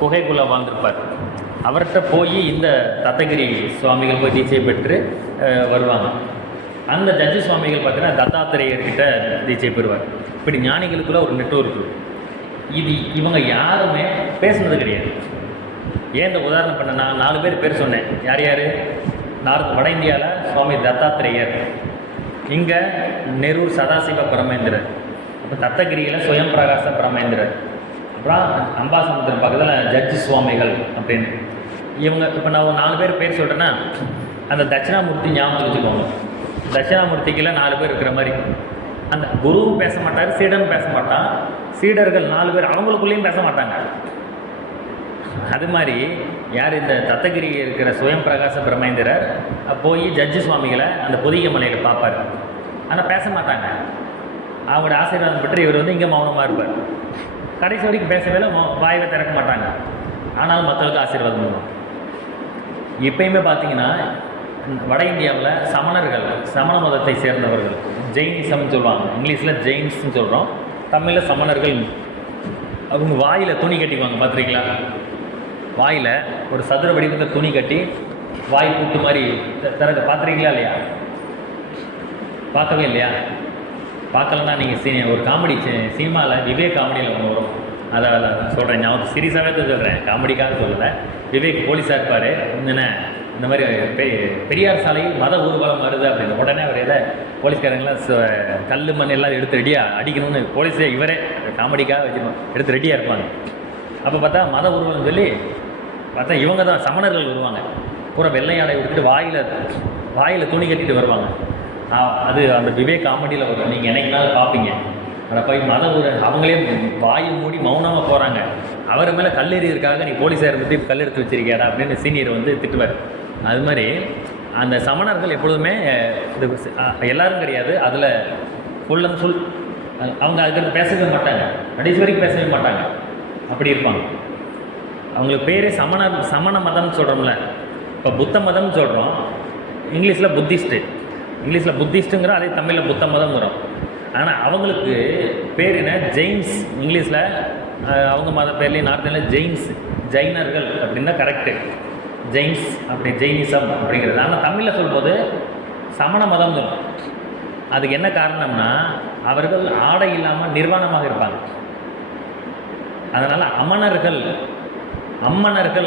குகைக்குள்ளே வாழ்ந்திருப்பார். அவர்கிட்ட போய் இந்த தத்தகிரி சுவாமிகள் போய் தீட்சை பெற்று வருவாங்க. அந்த ஜட்ஜி சுவாமிகள் பார்த்தீங்கன்னா தத்தாத்திரேயர்கிட்ட தீட்சை பெறுவார். இப்படி ஞானிகளுக்குள்ள ஒரு நெட்வொர்க். இவங்க யாருமே பேசுனது கிடையாது. ஏன் இந்த உதாரணம் பண்ண, நான் 4 பேர் சொன்னேன். யார்? வட இந்தியாவில் சுவாமி தத்தாத்திரேயர், இங்கே நெரூர் சதாசிவ பிரம்மேந்திரர், இப்போ தத்தகிரியில் சுயம் பிரகாச பிரம்மேந்திரர், அப்புறம் அம்பாசமுத்திரம் பக்கத்தில் ஜட்ஜி சுவாமிகள் அப்படின்னு. இவங்க இப்போ நான் ஒரு 4 பேர் சொல்கிறேன்னா, அந்த தட்சிணாமூர்த்தி ஞாபகம் வச்சுக்கோங்க. தட்சிணாமூர்த்திக்குள்ள 4 பேர் இருக்கிற மாதிரி. அந்த குருவும் பேச மாட்டார், சீடனும் பேச மாட்டான். சீடர்கள் 4 பேர் அவங்களுக்குள்ளேயும் பேச மாட்டாங்க. அது மாதிரி யார் இந்த தத்தகிரி இருக்கிற சுயம் பிரகாச பிரம்மேந்திரர் போய் ஜட்ஜி சுவாமிகளை அந்த பொதிகை மலையில் பார்ப்பார். ஆனால் பேச மாட்டாங்க. அவங்களோட ஆசீர்வாதம் பெற்று இவர் இங்கே மௌனமாக இருப்பார். கடைசி வரைக்கும் பேசவே வாயை திறக்க மாட்டாங்க. ஆனாலும் மக்களுக்கு ஆசீர்வாதம் பண்ணுவோம். எப்பயுமே பார்த்தீங்கன்னா வட இந்தியாவில் சமண மதத்தை சேர்ந்தவர்கள், ஜெயினிசம்னு சொல்லுவாங்க. இங்கிலீஷில் ஜெயின்ஸ்ன்னு சொல்கிறோம், தமிழில் சமணர்கள். அவங்க வாயில் துணி கட்டிக்குவாங்க, பார்த்துருக்கீங்களா? வாயில் ஒரு சதுர வடிவத்தை துணி கட்டி வாய் கூட்டு மாதிரி திறக்க பார்த்துருக்கீங்களா இல்லையா? பார்க்கவே இல்லையா? பார்க்கலன்னா நீங்கள் ஒரு காமெடி சினிமாவில் விவேக் காமெடியில் ஒன்று வரும், அதை சொல்கிறேன். ஞாபகம் சீரியஸாகவே தான் சொல்கிறேன், காமெடிக்காக சொல்லலை. விவேக் போலீஸாக இருப்பார். இந்த மாதிரி பெரியார் சாலையில் மத ஊர்வலம் வருது அப்படின்னு உடனே அவர் போலீஸ்காரங்களாம் கல் மண் எல்லாம் எடுத்து ரெடியாக அடிக்கணும்னு போலீஸே இவரே காமெடிக்காக வச்சுருவோம், எடுத்து ரெடியாக இருப்பாங்க. அப்போ பார்த்தா மத ஊர்வலம் சொல்லி பார்த்தா இவங்க தான் சமணர்கள் வருவாங்க. பூரா வெள்ளையாடை எடுத்துகிட்டு வாயில் துணி கட்டிட்டு வருவாங்க. அது அந்த விவேக் காமெடியில் வரும், நீங்கள் என்னைக்குனாலும் பார்ப்பீங்க. அதை போய் மத ஊர் அவங்களே வாயை மூடி மௌனமாக போகிறாங்க. அவர் மேலே கல்லெறியதுக்காக நீ போலீஸாக இருந்துட்டு இப்போ கல் எடுத்து வச்சிருக்கியாடா அப்படின்னு சீனியர் திட்டுவார். அது மாதிரி அந்த சமணர்கள் எப்பொழுதுமே இது எல்லோரும் கிடையாது, அதில் ஃபுல் அண்ட் ஃபுல் அவங்க அதுக்கு பேசவே மாட்டாங்க, கடைசி வரைக்கும் பேசவே மாட்டாங்க, அப்படி இருப்பாங்க. அவங்களுக்கு பேரே சமண மதம்னு சொல்கிறோம்ல. இப்போ புத்த மதம்னு சொல்கிறோம், இங்கிலீஷில் புத்திஸ்ட்டுங்கிற அதே தமிழில் புத்த மதம்ங்கிறோம். ஆனால் அவங்களுக்கு பேர் என்ன, ஜெயின்ஸ். இங்கிலீஷில் அவங்க மத பேர்லேயும் நார்த் இந்தியாவில் ஜெயின்ஸ், ஜைனர்கள் அப்படின்னா கரெக்டு. ஜெயின்ஸ் அப்படி ஜெயினிசம் அப்படிங்கிறது. ஆனால் தமிழில் சொல்லும்போது சமண மதம் சொல்லும். அதுக்கு என்ன காரணம்னா அவர்கள் ஆடை இல்லாமல் நிர்வாணமாக இருப்பாங்க. அதனால் அம்மணர்கள்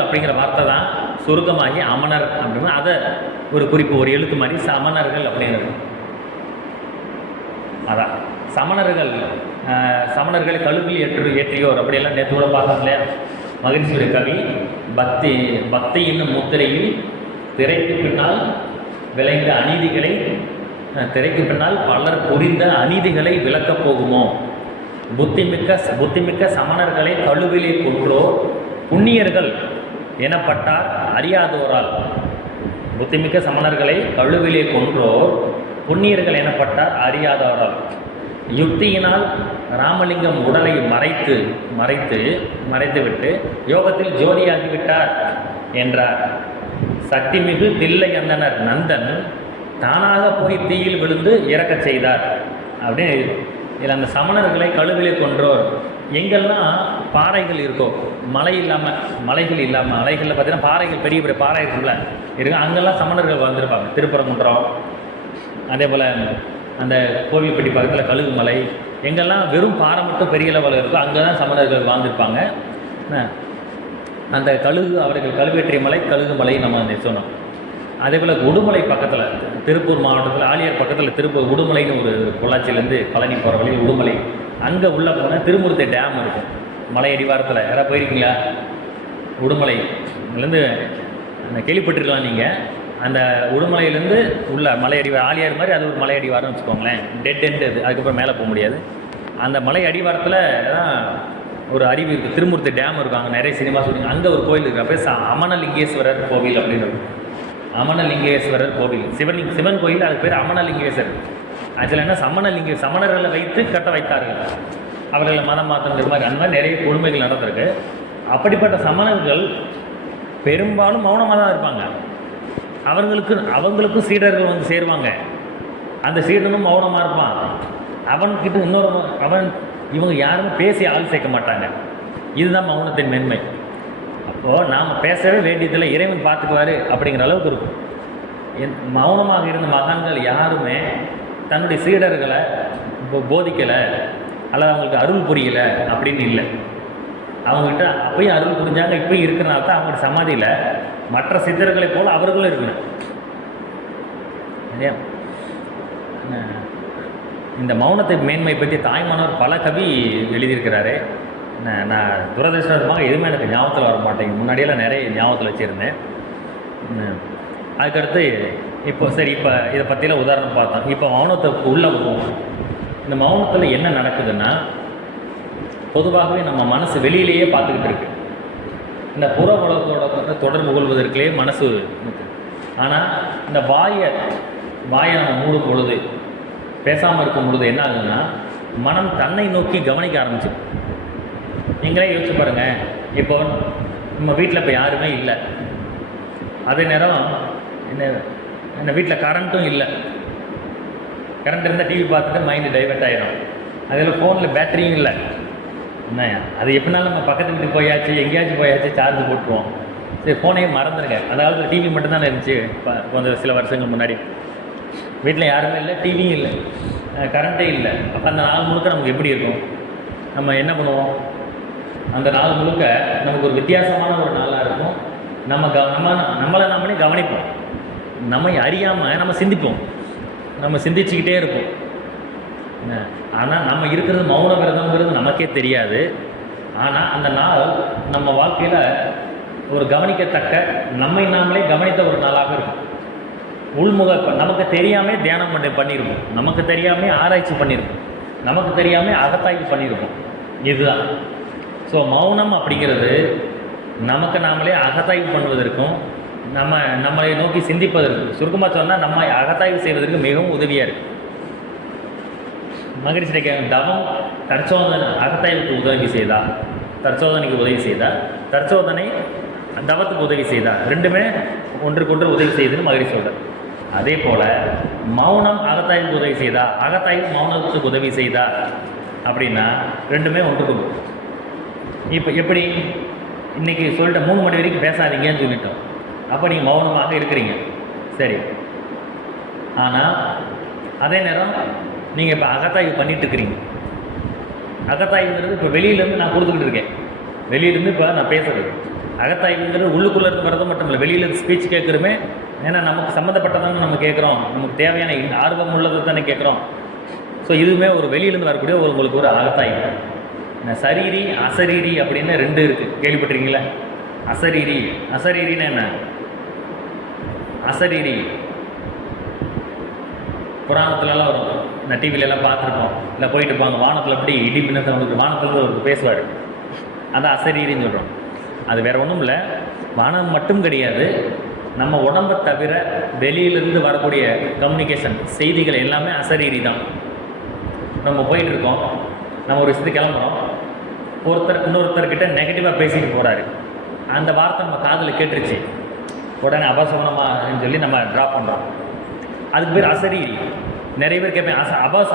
அப்படிங்கிற வார்த்தை தான் சுருக்கமாகி அமணர் அப்படின்னா அதை ஒரு குறிப்பு ஒரு எழுத்து மாதிரி சமணர்கள் அப்படிங்கிறது. அதான் சமணர்களை கழுவில் ஏற்றியோர் அப்படியெல்லாம் நேற்று கூட பார்த்தோம் இல்லையா. மகிழ்ச்சியுடைய கவி பக்தி என்னும் முத்திரையில் திரைக்கு பின்னால் விளைந்த அநீதிகளை திரைக்கு பின்னால் பலர் புரிந்த அநீதிகளை விளக்கப் போகுமோ. புத்திமிக்க சமணர்களை கழுவிலே கொன்றோர் புண்ணியர்கள் எனப்பட்டார் அறியாதோரால். புத்திமிக்க சமணர்களை கழுவிலே கொன்றோர் புண்ணியர்கள் எனப்பட்டார் அறியாதோரால். யுக்தியினால் ராமலிங்கம் உடலை மறைத்துவிட்டு யோகத்தில் ஜோதியாகிவிட்டார் என்றார். சக்திமிகு தில்லை அந்தனர் நந்தன் தானாக போய் தீயில் விழுந்து இறக்கச் செய்தார் அப்படின்னு இதில் அந்த சமணர்களை கழுவிலே கொன்றோர். எங்கெல்லாம் பாறைகள் இருக்கோ மலைகள் இல்லாமல் மலைகளில் பார்த்தீங்கன்னா பாறைகள் பெரிய பெரிய பாறை இருக்குல்ல இருக்கு, அங்கெல்லாம் சமணர்கள் வந்திருப்பாங்க. திருப்பரங்குன்றம், அதே போல் அந்த கோவில்பட்டி பக்கத்தில் கழுகு மலை, எங்கெல்லாம் வெறும் பாறை மட்டும் பெரிய லெவலில் இருக்கோ அங்கே தான் சமணர்கள் வாழ்ந்திருப்பாங்க. அந்த அவர்கள் கழுவேற்றிய மலை கழுகு மலை நம்ம சொன்னோம். அதே போல் உடுமலை பக்கத்தில் திருப்பூர் மாவட்டத்தில் ஆலியார் பக்கத்தில் உடுமலைன்னு ஒரு பொள்ளாச்சியிலேருந்து பழனி போகிற வழியில் உடுமலை, அங்கே உள்ளே போனால் திருமூர்த்தி டேம் இருக்கும் மலை அடிவாரத்தில். யாராவது போயிருக்கீங்களா? உடுமலைலேருந்து கேள்விப்பட்டிருக்கலாம் நீங்கள். அந்த உடுமலையிலேருந்து உள்ள மலை அடிவாரம் ஆலியார் மாதிரி அது ஒரு மலை அடிவாரம்னு வச்சுக்கோங்களேன். டெட் எண்டு அது, அதுக்கப்புறம் மேலே போக முடியாது. அந்த மலை அடிவாரத்தில் தான் ஒரு அருவி இருக்குது, திருமூர்த்தி டேம் இருக்கும். அங்கே நிறைய சினிமா ஷூட்டிங். அங்கே ஒரு கோயில் இருக்குது, அப்படியே அமனலிங்கேஸ்வரர் கோவில் அப்படின்னு இருக்கும். அமனலிங்கேஸ்வரர் கோவில் சிவன் கோயில், அதுக்கு பேர் அமனலிங்கேஸ்வரர். ஆக்சுவலாக என்ன சமணர்களை வைத்து கட்ட வைத்தார்கள், அவர்களை மதம் மாற்றுங்கிற மாதிரி. அந்த மாதிரி நிறைய கொடுமைகள் நடந்திருக்கு. அப்படிப்பட்ட சமணர்கள் பெரும்பாலும் மௌனமாக தான் இருப்பாங்க. அவங்களுக்கும் சீடர்கள் வந்து சேருவாங்க. அந்த சீடனும் மௌனமாக இருப்பான். அவன்கிட்ட இவங்க யாருமே பேசி ஆள் சேர்க்க மாட்டாங்க. இதுதான் மௌனத்தின் மென்மை. அப்போது நாம் பேசவே வேண்டியதில்லை, இறைவன் பார்த்துக்குவார் அப்படிங்கிற அளவுக்கு இருக்கும். மௌனமாக இருந்த மகான்கள் யாருமே தன்னுடைய சீடர்களை போதிக்கலை அல்லது அவங்களுக்கு அருள் புரியலை அப்படின்னு இல்லை. அவங்ககிட்ட அப்பயும் அருள் புரிஞ்சாங்க, இப்போயும் இருக்கிறனால தான் அவங்களோட சமாதியில் மற்ற சித்தர்களைப் போல் அவர்களும் இருக்கணும். இல்லையா? இந்த மௌனத்தை மேன்மை பற்றி தாய்மானவர் பல கவி எழுதியிருக்கிறாரு. நான் துரதிருஷ்டமாக எதுவுமே எனக்கு ஞாபகத்தில் வர மாட்டேங்குது. முன்னாடியெல்லாம் நிறைய ஞாபகத்தில் வச்சுருந்தேன். அதுக்கடுத்து இப்போ இதை பற்றிலாம் உதாரணம் பார்த்தோம். இப்போ மௌனத்துக்கு உள்ளே போவோம். இந்த மௌனத்தில் என்ன நடக்குதுன்னா, பொதுவாகவே நம்ம மனசு வெளியிலேயே பார்த்துக்கிட்டு இருக்கு. இந்த புற உலகத்தோட தொடர்பு கொள்வதற்குள்ளே மனசு. ஆனால் இந்த வாயை நம்ம மூடும் பொழுது, பேசாமல் இருக்கும் பொழுது என்ன ஆகுதுன்னா, மனம் தன்னை நோக்கி கவனிக்க ஆரம்பிச்சு. நீங்களே யோசிச்சு பாருங்கள். இப்போ நம்ம வீட்டில் இப்போ யாருமே இல்லை, அதே நேரம் என்ன வீட்டில் கரண்ட்டும் இல்லை. கரண்ட் இருந்தால் டிவி பார்த்துட்டு மைண்டு டைவெர்ட் ஆகிடும். அதில் ஃபோனில் பேட்டரியும் இல்லை. என்னையா அது எப்படினாலும் நம்ம பக்கத்து வீட்டுக்கு போயாச்சு, எங்கேயாச்சும் போயாச்சு, சார்ஜ் போட்டுருவோம். சரி, ஃபோனையும் மறந்துடுங்க. அதாவது டிவி மட்டும்தான் இருந்துச்சு கொஞ்சம் சில வருஷங்கள் முன்னாடி. வீட்டில் யாருமே இல்லை, டிவியும் இல்லை, கரண்ட்டே இல்லை. அப்போ அந்த நாள் முழுக்க நமக்கு எப்படி இருக்கும்? நம்ம என்ன பண்ணுவோம்? அந்த நாள் முழுக்க நமக்கு ஒரு வித்தியாசமான ஒரு நாளாக இருக்கும். நம்மளை நாமளே கவனிப்போம். நம்மை அறியாமல் நம்ம சிந்திப்போம், நம்ம சிந்திச்சுக்கிட்டே இருப்போம். ஆனால் நம்ம இருக்கிறது மௌன விரதங்கிறது நமக்கே தெரியாது. ஆனால் அந்த நாள் நம்ம வாழ்க்கையில் ஒரு கவனிக்கத்தக்க, நம்மை நாமளே கவனித்த ஒரு நாளாக இருக்கும். நமக்கு தெரியாமல் தியானம் பண்ணியிருப்போம், நமக்கு தெரியாமல் ஆராய்ச்சி பண்ணியிருப்போம், நமக்கு தெரியாமல் அகத்தாய்வு பண்ணியிருப்போம். இதுதான். ஸோ மௌனம் அப்படிங்கிறது நமக்கு நாமளே அகத்தாய்வு பண்ணுவதற்கும் நம்மளை நோக்கி சிந்திப்பதற்கும், சுருக்கமாக சொன்னால் நம்ம அகத்தாய்வு செய்வதற்கு மிகவும் உதவியாக இருக்குது. மகிழ்ச்சி தவம் தற்சோதனை அகத்தாய்வுக்கு உதவி செய்தா, தற்சோதனைக்கு உதவி செய்தா, தற்சோதனை தவத்துக்கு உதவி செய்தா, ரெண்டுமே ஒன்றுக்கொன்று உதவி செய்யுதுன்னு மகிழ்ச்சி சொல்கிறார். அதே போல் மௌனம் அகத்தாய்வுக்கு உதவி செய்தா, அகத்தாய்வு மௌனத்துக்கு உதவி செய்தா அப்படின்னா ரெண்டுமே ஒன்றுக்கு. இப்போ எப்படி இன்றைக்கி சொல்லிட்ட 3 மணி வரைக்கும் பேசாதீங்கன்னு சொல்லிட்டோம். அப்போ நீங்கள் மௌனமாக இருக்கிறீங்க. சரி, ஆனால் அதே நேரம் நீங்கள் இப்போ அகத்தாய்வு பண்ணிட்டு இருக்கிறீங்க. அகத்தாய்வுங்கிறது இப்போ வெளியிலேருந்து நான் கொடுத்துக்கிட்டு இருக்கேன், வெளியிலேருந்து இப்போ நான் பேசுகிறது. அகத்தாய்வுங்கிறது உள்ளுக்குள்ளே இருந்து வர்றது மட்டும் இல்லை, வெளியிலேருந்து ஸ்பீச் கேட்குறோமே. ஏன்னா நமக்கு சம்மந்தப்பட்டதானே நம்ம கேட்குறோம், நமக்கு தேவையான ஆர்வம் உள்ளதை தானே கேட்குறோம். ஸோ இதுவுமே ஒரு வெளியிலேருந்து வரக்கூடிய உங்களுக்கு ஒரு அகத்தாய்வு. சரீரி அசரீரி அப்படின்னு 2 இருக்குது, கேள்விப்பட்டிருக்கீங்களா? அசரீரி, அசரீரின்னா என்ன? அசரீரி புராணத்துலலாம் வரும், இந்த டிவிலெலாம் பார்த்துருப்போம். இல்லை போயிட்டு இருப்பாங்க, வானத்தில் எப்படி இடி பின்னத்தை வந்துட்டு வானத்தில் ஒரு பேசுவார், அதான் அசரீரின்னு சொல்கிறோம். அது வேறு ஒன்றும் இல்லை, வானம் மட்டும் கிடையாது, நம்ம உடம்பை தவிர வெளியிலிருந்து வரக்கூடிய கம்யூனிகேஷன் செய்திகள் எல்லாமே அசரீரி தான். நம்ம போயிட்டுருக்கோம், நம்ம ஒரு விஷயத்துக்கு கிளம்புறோம், இன்னொருத்தர்கிட்ட நெகட்டிவாக பேசிட்டு போகிறாரு, அந்த வார்த்தை நம்ம காதில் கேட்டுருச்சு, உடனே அபசகுணமான்னு சொல்லி நம்ம ட்ராப் பண்ணுறோம். அதுக்கு பேர் அசரீரி. நிறைய பேர் கேட்பேன்,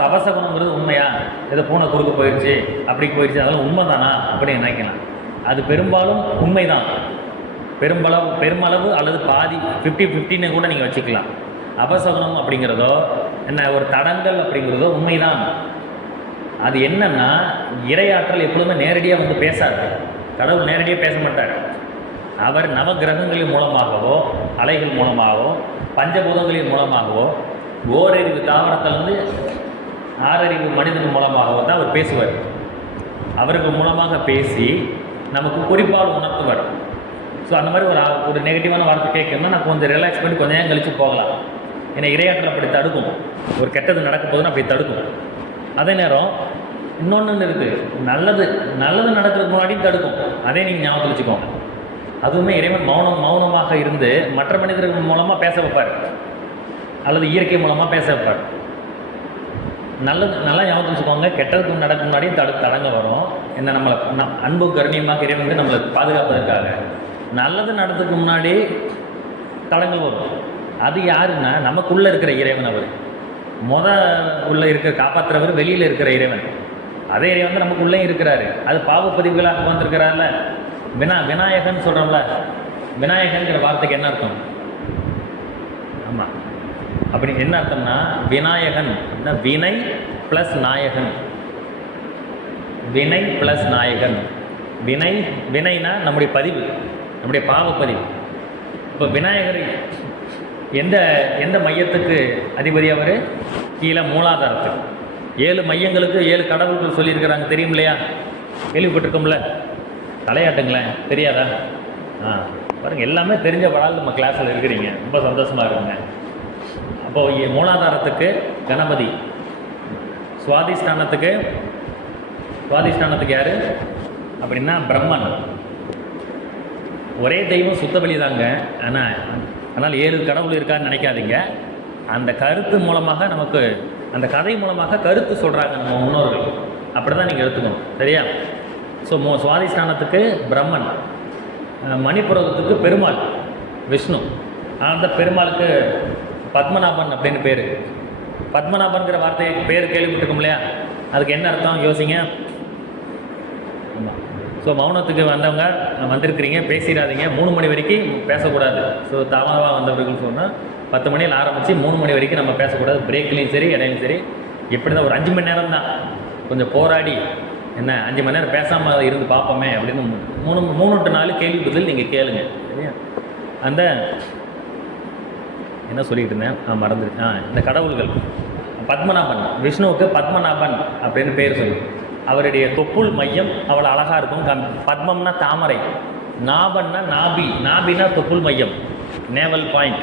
அபசகுணங்கிறது உண்மையா? ஏதோ பூனை குறுக்க போயிடுச்சு, அப்படி போயிடுச்சு, அதெல்லாம் உண்மை தானா அப்படின்னு நினைக்கலாம். அது பெரும்பாலும் உண்மை தான், பெருமளவு அல்லது பாதி 50-50ன்னு கூட நீங்கள் வச்சுக்கலாம். அபசகுணம் அப்படிங்கிறதோ என்ன, ஒரு தடங்கல் அப்படிங்கிறதோ உண்மைதான். அது என்னன்னா, இறையாற்றல் எப்பொழுதுமே நேரடியாக வந்து பேசாது. கடவுள் நேரடியாக பேச மாட்டார். அவர் நவகிரகங்களின் மூலமாகவோ அலைகள் மூலமாகவோ பஞ்சபூதங்களின் மூலமாகவோ ஓரறிவு தாவரத்திலிருந்து 6 அறிவு மனிதன் மூலமாகவோ தான் அவர் பேசுவார். அவருக்கு மூலமாக பேசி நமக்கு குறிப்பால் உணர்த்துவார். ஸோ அந்த மாதிரி ஒரு நெகட்டிவான வார்த்தை கேட்கணும்னா நான் கொஞ்சம் ரிலாக்ஸ் பண்ணி கொஞ்சம் நேரம் கழித்து போகலாம். ஏன்னா இறையாற்றல் அப்படி தடுக்கும், ஒரு கெட்டது நடக்க போதுன்னு அப்படி தடுக்கும். அதே நேரம் இன்னொன்று இருக்குது, நல்லது நடக்கிறதுக்கு முன்னாடியும் தடுக்கும். அதே நீங்கள் ஞாபகத்தில் வச்சுக்கோங்க. அதுவுமே இறைவன் மௌனமாக இருந்து மற்ற மனிதர்கள் மூலமாக பேச வைப்பார், அல்லது இயற்கை மூலமாக பேச வைப்பார். நல்லா ஞாபகத்தில் வச்சுக்கோங்க. கெட்டதுக்கு நடக்க முன்னாடியும் தடங்க வரும். என்ன, நம்மளை அன்பு கருணியமாக இறைவன் வந்து நம்மளை பாதுகாப்பதற்காக. நல்லது நடத்துக்கு முன்னாடி தடங்கள் வரும். அது யாருன்னா நமக்குள்ளே இருக்கிற இறைவன். அவர் உள்ளே இருக்கிற காப்பாற்றுறவர் வெளியில் இருக்கிற இறைவன். அதே இறைவன் வந்து நமக்குள்ளே இருக்கிறாரு. அது பாவப்பதிவுகளாக வந்திருக்கிறார்ல. விநாயகன் சொல்கிறோம்ல, விநாயகன்கிற வார்த்தைக்கு என்ன அர்த்தம்? ஆமாம், அப்படி என்ன அர்த்தம்னா விநாயகன் வினை ப்ளஸ் நாயகன். வினை ப்ளஸ் நாயகன். வினைனா நம்முடைய பதிவு, நம்முடைய பாவப்பதிவு. இப்போ விநாயகர் எந்த மையத்துக்கு அதிபதி? அவர் கீழே மூலாதாரத்துக்கு. 7 மையங்களுக்கு 7 கடவுள்கள் சொல்லியிருக்கிறாங்க, தெரியும் இல்லையா? கேள்விப்பட்டிருக்கோம்ல? தலையாட்டுங்களேன், தெரியாதா? பாருங்கள், எல்லாமே தெரிஞ்ச படால் நம்ம கிளாஸில் இருக்கிறீங்க, ரொம்ப சந்தோஷமாக இருக்குங்க. அப்போது மூலாதாரத்துக்கு கணபதி, சுவாதிஷ்டானத்துக்கு யார் அப்படின்னா பிரம்மன். ஒரே தெய்வம் சுத்தபலி தாங்க. ஆனால் 7 கடவுள் இருக்கான்னு நினைக்காதீங்க. அந்த கருத்து மூலமாக நமக்கு, அந்த கதை மூலமாக கருத்து சொல்கிறாங்க நம்ம முன்னோர்கள். அப்படி தான் நீங்கள் எடுத்துக்கணும், சரியா? ஸோ சுவாதிஷ்டானத்துக்கு பிரம்மன், மணிப்புரத்துக்கு பெருமாள் விஷ்ணு. அந்த பெருமாளுக்கு பத்மநாபன் அப்படின்னு பேர். பத்மநாபன்கிற வார்த்தைக்கு பேர் கேள்விப்பட்டிருக்கோம் இல்லையா? அதுக்கு என்ன அர்த்தம் யோசிங்க. ஆமாம். ஸோ மௌனத்துக்கு வந்தவங்க வந்திருக்கிறீங்க, பேசிடாதீங்க. 3 மணி வரைக்கும் பேசக்கூடாது. ஸோ தாமதமாக வந்தவர்கள் சொன்னால் 10 மணியில் ஆரம்பித்து 3 மணி வரைக்கும் நம்ம பேசக்கூடாது. பிரேக்லேயும் சரி, இடையிலும் சரி. எப்படி தான் ஒரு 5 மணி நேரம் தான் கொஞ்சம் போராடி, என்ன 5 மணி நேரம் பேசாமல் இருந்து பார்ப்போமே அப்படின்னு 3 to 4 கேள்வி பதில் நீங்கள் கேளுங்க, சரியா? அந்த என்ன சொல்லிகிட்டு இருந்தேன், மறந்துடுச்சு. இந்த கடவுள்கள் பத்மநாபன், விஷ்ணுவுக்கு பத்மநாபன் அப்படின்னு பேர் சொல்லி, அவருடைய தொப்புள் மையம் அவ்வளோ அழகாக இருக்கும். பத்மம்னா தாமரை, நாபன்னா நாபினா தொப்புள் மையம், நேவல் பாயிண்ட்.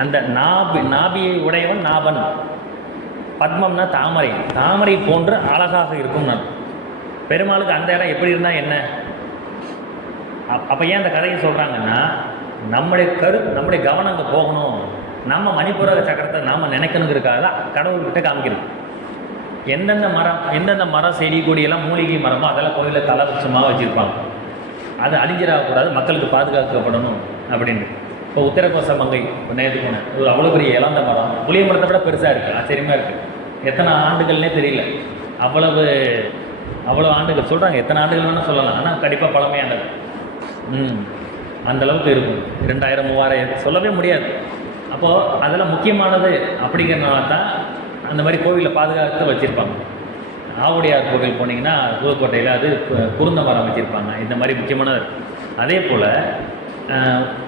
அந்த நாபியை உடையவன் நாபன். பத்மம்னா தாமரை போன்று அழகாக இருக்கும். நான் பெருமாளுக்கு அந்த இடம் எப்படி இருந்தால் என்ன? அப்போ ஏன் அந்த கதையை சொல்கிறாங்கன்னா, நம்முடைய கவனம் அங்கே போகணும். நம்ம மணிப்புர சக்கரத்தை நாம் நினைக்கணுங்கிறதுக்காக தான் கடவுள்கிட்ட காமிக்கிறது. எந்தெந்த மரம் செடி கொடியெல்லாம் மூலிகை மரமோ அதெல்லாம் கோயிலில் தலவட்சமாக வச்சுருப்பாங்க. அது அழிஞ்சிடக்கூடாது, மக்களுக்கு பாதுகாக்கப்படணும் அப்படின்னு. இப்போ உத்தரகோச மங்கை நேற்று போனேன், ஒரு அவ்வளோ பெரிய இழந்த மரம், புளிய மரத்தை விட பெருசாக இருக்குது, ஆச்சரியமாக இருக்குது. எத்தனை ஆண்டுகள்னே தெரியல, அவ்வளோ ஆண்டுகள் சொல்கிறாங்க. எத்தனை ஆண்டுகள் வேணும் சொல்லலாம், ஆனால் கண்டிப்பாக பழமையானது. அந்தளவுக்கு இருக்கும். 2000 3000 சொல்லவே முடியாது. அப்போது அதெல்லாம் முக்கியமானது அப்படிங்கிறனால தான் அந்த மாதிரி கோவிலை பாதுகாத்து வச்சுருப்பாங்க. ஆவுடையார் கோவில் போனீங்கன்னா புதுக்கோட்டையில் அது குருந்த மரம் வச்சுருப்பாங்க. இந்த மாதிரி முக்கியமானது. அதே போல்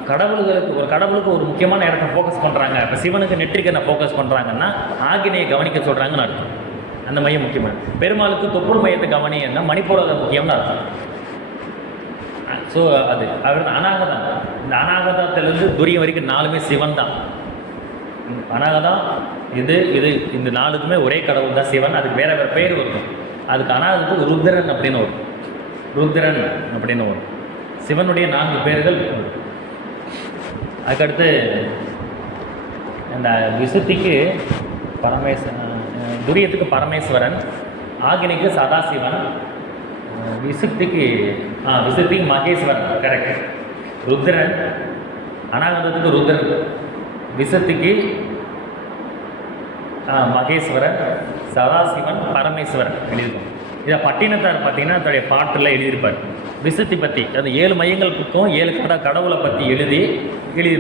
கடவுளுக்கு ஒரு முக்கியமான இடத்த ஃபோக்கஸ் பண்ணுறாங்க. இப்போ சிவனுக்கு நெற்றிக்கண்ணை ஃபோக்கஸ் பண்ணுறாங்கன்னா ஆகினையை கவனிக்க சொல்கிறாங்கன்னு அர்த்தம். அந்த மையம் முக்கியமான. பெருமாளுக்கு தொப்புள் மையத்தை கவனின்னா மணிப்பூரக முக்கியம்னு அர்த்தம். ஸோ அவர் அநாகதம். இந்த அநாகதத்திலேருந்து துரியம் வரைக்கும் 4மே சிவன் தான். அநாகதம் இது இந்த 4க்குமே ஒரே கடவுள் தான் சிவன். அதுக்கு வேறு வேறு பேர் வரும். அதுக்கு அநாகத்துக்கு ருத்ரன் அப்படின்னு வரும். ருத்ரன் அப்படின்னு வரும். சிவனுடைய 4 பேர்கள். அதுக்கடுத்து இந்த விசுத்திக்கு துரியத்துக்கு பரமேஸ்வரன், ஆகினிக்கு சதாசிவன், விசுத்திக்கு மகேஸ்வரன். கரெக்ட். ருத்ரன், அநாகதத்துக்கு ருத்ரன், விசுத்திக்கு மகேஸ்வரன், சதாசிவன், பரமேஸ்வரன் எழுதியிருக்கோம். இதை பட்டினத்தார் பார்த்தீங்கன்னா தன்னுடைய பாட்டில் எழுதியிருப்பார். விசுத்தி பற்றி அது 7 மையங்களுக்கும் 7 கடவுளை பற்றி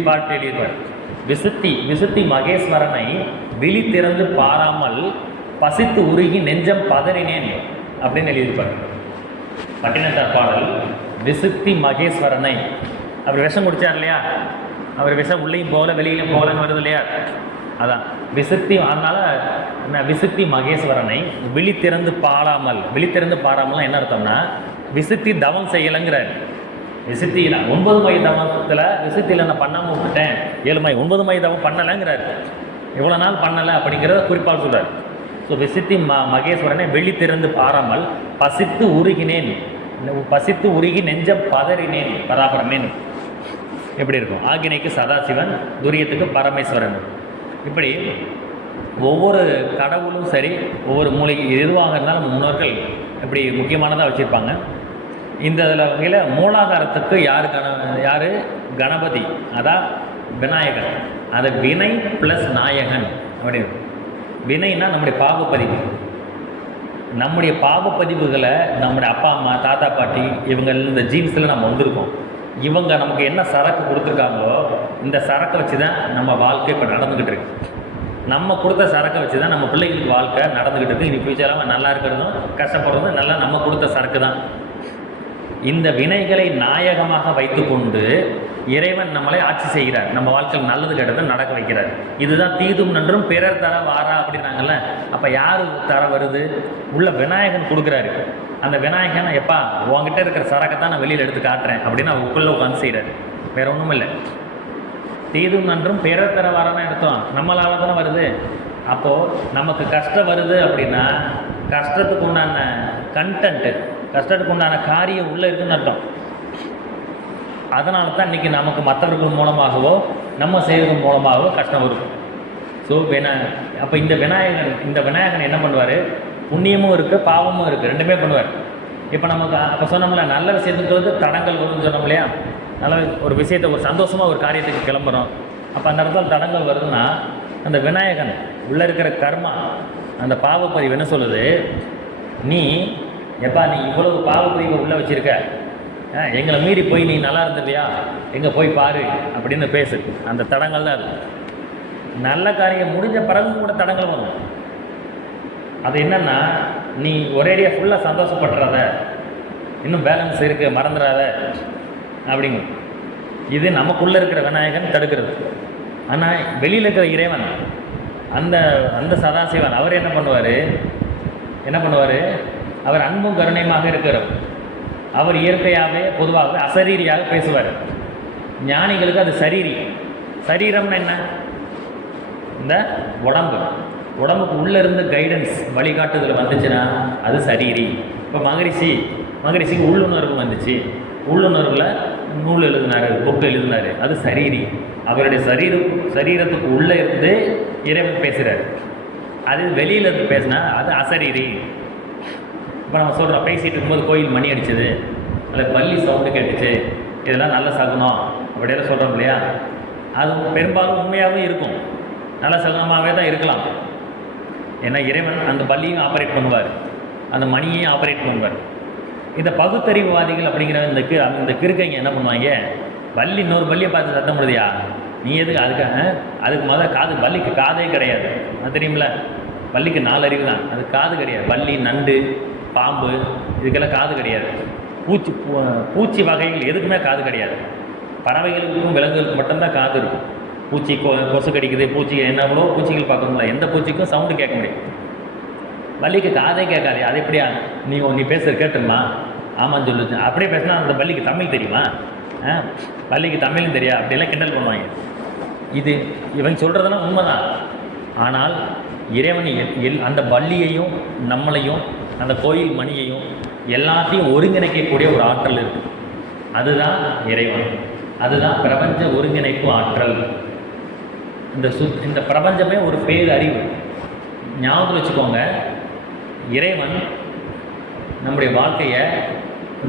பாட்டு எழுதியிருப்பார். விசுத்தி மகேஸ்வரனை விழி திறந்து பாராமல் பசித்து உருகி நெஞ்சம் பதறினேன் அப்படின்னு எழுதியிருப்பார். பட்டினத்தார் பாடல் விசுத்தி மகேஸ்வரனை. அவர் விஷம் குடித்தார் இல்லையா, அவர் விஷம் உள்ளேயும் போகல வெளியிலையும் போகலன்னு வருது இல்லையா, அதான் விசுத்தி. அதனால் விசுத்தி மகேஸ்வரனை விழி திறந்து பாராமல்லாம் என்ன அர்த்தம்னா விசுத்தி தவம் செய்யலைங்கிறார். விசுத்தியில் 9 மைய தவத்தில் விசுத்தியில் நான் பண்ணாமல் விட்டுட்டேன், 7 மைய 9 மைய தவம் பண்ணலைங்கிறார். இவ்வளோ நாள் பண்ணலை அப்படிங்கிறத குறிப்பால் சொல்கிறார். ஸோ விசுத்தி மகேஸ்வரனை வெளி திறந்து பாராமல் பசித்து உருகி நெஞ்சம் பதறினேன் பராபரமேன். எப்படி இருக்கும்? ஆகினைக்கு சதாசிவன், துரியத்துக்கு பரமேஸ்வரன். இப்படி ஒவ்வொரு கடவுளும் சரி, ஒவ்வொரு மூலிகை எதுவாக இருந்தாலும் முன்னோர்கள் இப்படி முக்கியமானதாக வச்சுருப்பாங்க. இந்த வகையில் மூலாதாரத்துக்கு யார் கணபதி, அதான் விநாயகர். அது வினை ப்ளஸ் நாயகன் அப்படி. வினைன்னா நம்முடைய பாவப்பதிவுகளை நம்முடைய அப்பா அம்மா தாத்தா பாட்டி இவங்க இந்த ஜீன்ஸில் நம்ம வந்திருக்கோம். இவங்க நமக்கு என்ன சரக்கு கொடுத்துருக்காங்களோ இந்த சரக்கை வச்சு தான் நம்ம வாழ்க்கை இப்போ நடந்துக்கிட்டு இருக்கு. நம்ம கொடுத்த சரக்கை வச்சு தான் நம்ம பிள்ளைங்களுக்கு வாழ்க்கை நடந்துக்கிட்டு இருக்குது. இனி ஃபியூச்சராக நல்லா இருக்கிறதும் கஷ்டப்படுறதும் நல்லா நம்ம கொடுத்த சரக்கு தான். இந்த வினைகளை நாயகமாக வைத்துக்கொண்டு இறைவன் நம்மளை ஆட்சி செய்கிறார். நம்ம வாழ்க்கையில் நல்லது கெட்டதை நடக்க வைக்கிறார். இதுதான் தீதும் நன்றும் பிறர் தர வாரா அப்படின்னாங்கல்ல. அப்போ யார் தர வருது? உள்ள விநாயகன் கொடுக்குறாரு. அந்த விநாயகன் எப்பா உங்ககிட்ட இருக்கிற சரக்கை தான் நான் வெளியில் எடுத்து காட்டுறேன் அப்படின்னு அவருக்குள்ளே உட்காந்து செய்கிறாரு. வேற ஒன்றும் இல்லை. தீதும் நன்றும் பிறர் தர வாரான்னு எடுத்தோம். நம்மளால் தானே வருது. அப்போது நமக்கு கஷ்டம் வருது அப்படின்னா கஷ்டத்துக்கு உண்டான கண்டென்ட்டு, கஷ்டத்துக்கு உண்டான காரியம் உள்ளே இருக்குன்னு அர்த்தம். அதனால தான் இன்றைக்கி நமக்கு மற்றவர்கள் மூலமாகவோ நம்ம செய்வதன் மூலமாகவோ கஷ்டம் வரும். ஸோ அப்போ இந்த விநாயகன் என்ன பண்ணுவார்? புண்ணியமும் இருக்குது, பாவமும் இருக்குது, ரெண்டுமே பண்ணுவார். இப்போ நமக்கு அப்போ சொன்னோம்ல, நல்ல விஷயத்துக்கு தடங்கள் வரும்னு சொன்னோம் இல்லையா. நல்ல ஒரு விஷயத்தை, ஒரு சந்தோஷமாக ஒரு காரியத்துக்கு கிளம்புறோம். அப்போ அந்த இடத்துல தடங்கள் வருதுன்னா அந்த விநாயகன் உள்ளே இருக்கிற கர்மா, அந்த பாவப்பதிவு என்ன சொல்லுது? நீ இவ்வளவு பாவப்பதிவை உள்ளே வச்சுருக்க, எங்களை மீறி போய் நீ நல்லா இருந்தில்லையா, எங்கே போய் பாரு அப்படின்னு பேசு. அந்த தடங்கள் தான் அது. நல்ல காரியம் முடிஞ்ச பிறகு கூட தடங்கள் வரும். அது என்னென்னா, நீ ஒரேடியாக ஃபுல்லாக சந்தோஷப்படுறத, இன்னும் பேலன்ஸ் இருக்குது மறந்துடாத அப்படிங்க. இது நமக்குள்ளே இருக்கிற விநாயகன் தடுக்கிறது. ஆனால் வெளியில் இருக்கிற இறைவன், அந்த சதாசிவன், அவர் என்ன பண்ணுவார்? அவர் அன்பும் கருணையுமாக இருக்கிறார். அவர் இயற்கையாகவே பொதுவாகவே அசரீரியாக பேசுவார். ஞானிகளுக்கு அது சரீரம்னு என்ன? இந்த உடம்புக்கு உள்ளேருந்து கைடன்ஸ் வழிகாட்டுதல் வந்துச்சுன்னா அது சரீரி. இப்போ மகரிஷிக்கு உள்ளுணர்வு வந்துச்சு. உள்ளுணர்வில் நூல் எழுதினார், புக்கு எழுதினார், அது சரீரி. அவருடைய சரீரத்துக்கு உள்ளே இருந்து இறைவன் பேசுகிறார். அது வெளியில் இருந்து பேசினா அது அசரீரி. இப்போ நம்ம சொல்கிறோம், பேசிகிட்டு இருக்கும்போது கோயில் மணி அடிச்சது, அதில் பள்ளி சவுண்டு கேட்டுச்சு, இதெல்லாம் நல்ல சகுனம் அப்படியே சொல்கிறோம் இல்லையா. அது பெரும்பாலும் உண்மையாகவே இருக்கும், நல்ல சகுனமாகவே தான் இருக்கலாம். ஏன்னா இறைவன் அந்த பள்ளியும் ஆப்ரேட் பண்ணுவார், அந்த மணியையும் ஆப்ரேட் பண்ணுவார். இந்த பகுத்தறிவுவாதிகள் அப்படிங்கிற இந்த கிறுக்கைங்க என்ன பண்ணுவாங்க, பல்லி இன்னொரு பல்லியை பார்த்து சத்தம் போடுதியா? நீ எதுக்கு அதுக்காக? அதுக்கு முதல்ல காது, பல்லிக்கு காதே கிடையாது, அது தெரியுமில்ல? பல்லிக்கு 4 அறிவு தான், அது காது கிடையாது. பல்லி, நண்டு, பாம்பு இதுக்கெல்லாம் காது கிடையாது. பூச்சி வகைகள் எதுக்குமே காது கிடையாது. பறவைகளுக்கும் விலங்குகளுக்கு மட்டும்தான் காது இருக்கும். பூச்சி கொசு கடிக்குது, பூச்சி எவ்வளோ பூச்சிகள் பார்க்கணும்ல, எந்த பூச்சிக்கும் சவுண்டு கேட்க முடியும். பல்லிக்கு காதே கேட்காது. அது எப்படியா? நீ பேசுகிற கேட்டுமா? ஆமான்னு சொல்லுச்சு. அப்படியே பேசினா அந்த பல்லிக்கு தமிழ் தெரியுமா? பல்லிக்கு தமிழும் தெரியா? அப்படியெல்லாம் கிண்டல் பண்ணுவாங்க. இது இவங்க சொல்கிறதெல்லாம் உண்மைதான். ஆனால் இறைவன் அந்த பல்லியையும் நம்மளையும் அந்த கோயில் மணியையும் எல்லாத்தையும் ஒருங்கிணைக்கக்கூடிய ஒரு ஆற்றல் இருக்குது. அதுதான் இறைவன். அதுதான் பிரபஞ்ச ஒருங்கிணைப்பு ஆற்றல். இந்த பிரபஞ்சமே ஒரு பேரறிவு. ஞாபகம் வச்சுக்கோங்க, இறைவன் நம்முடைய வாழ்க்கையை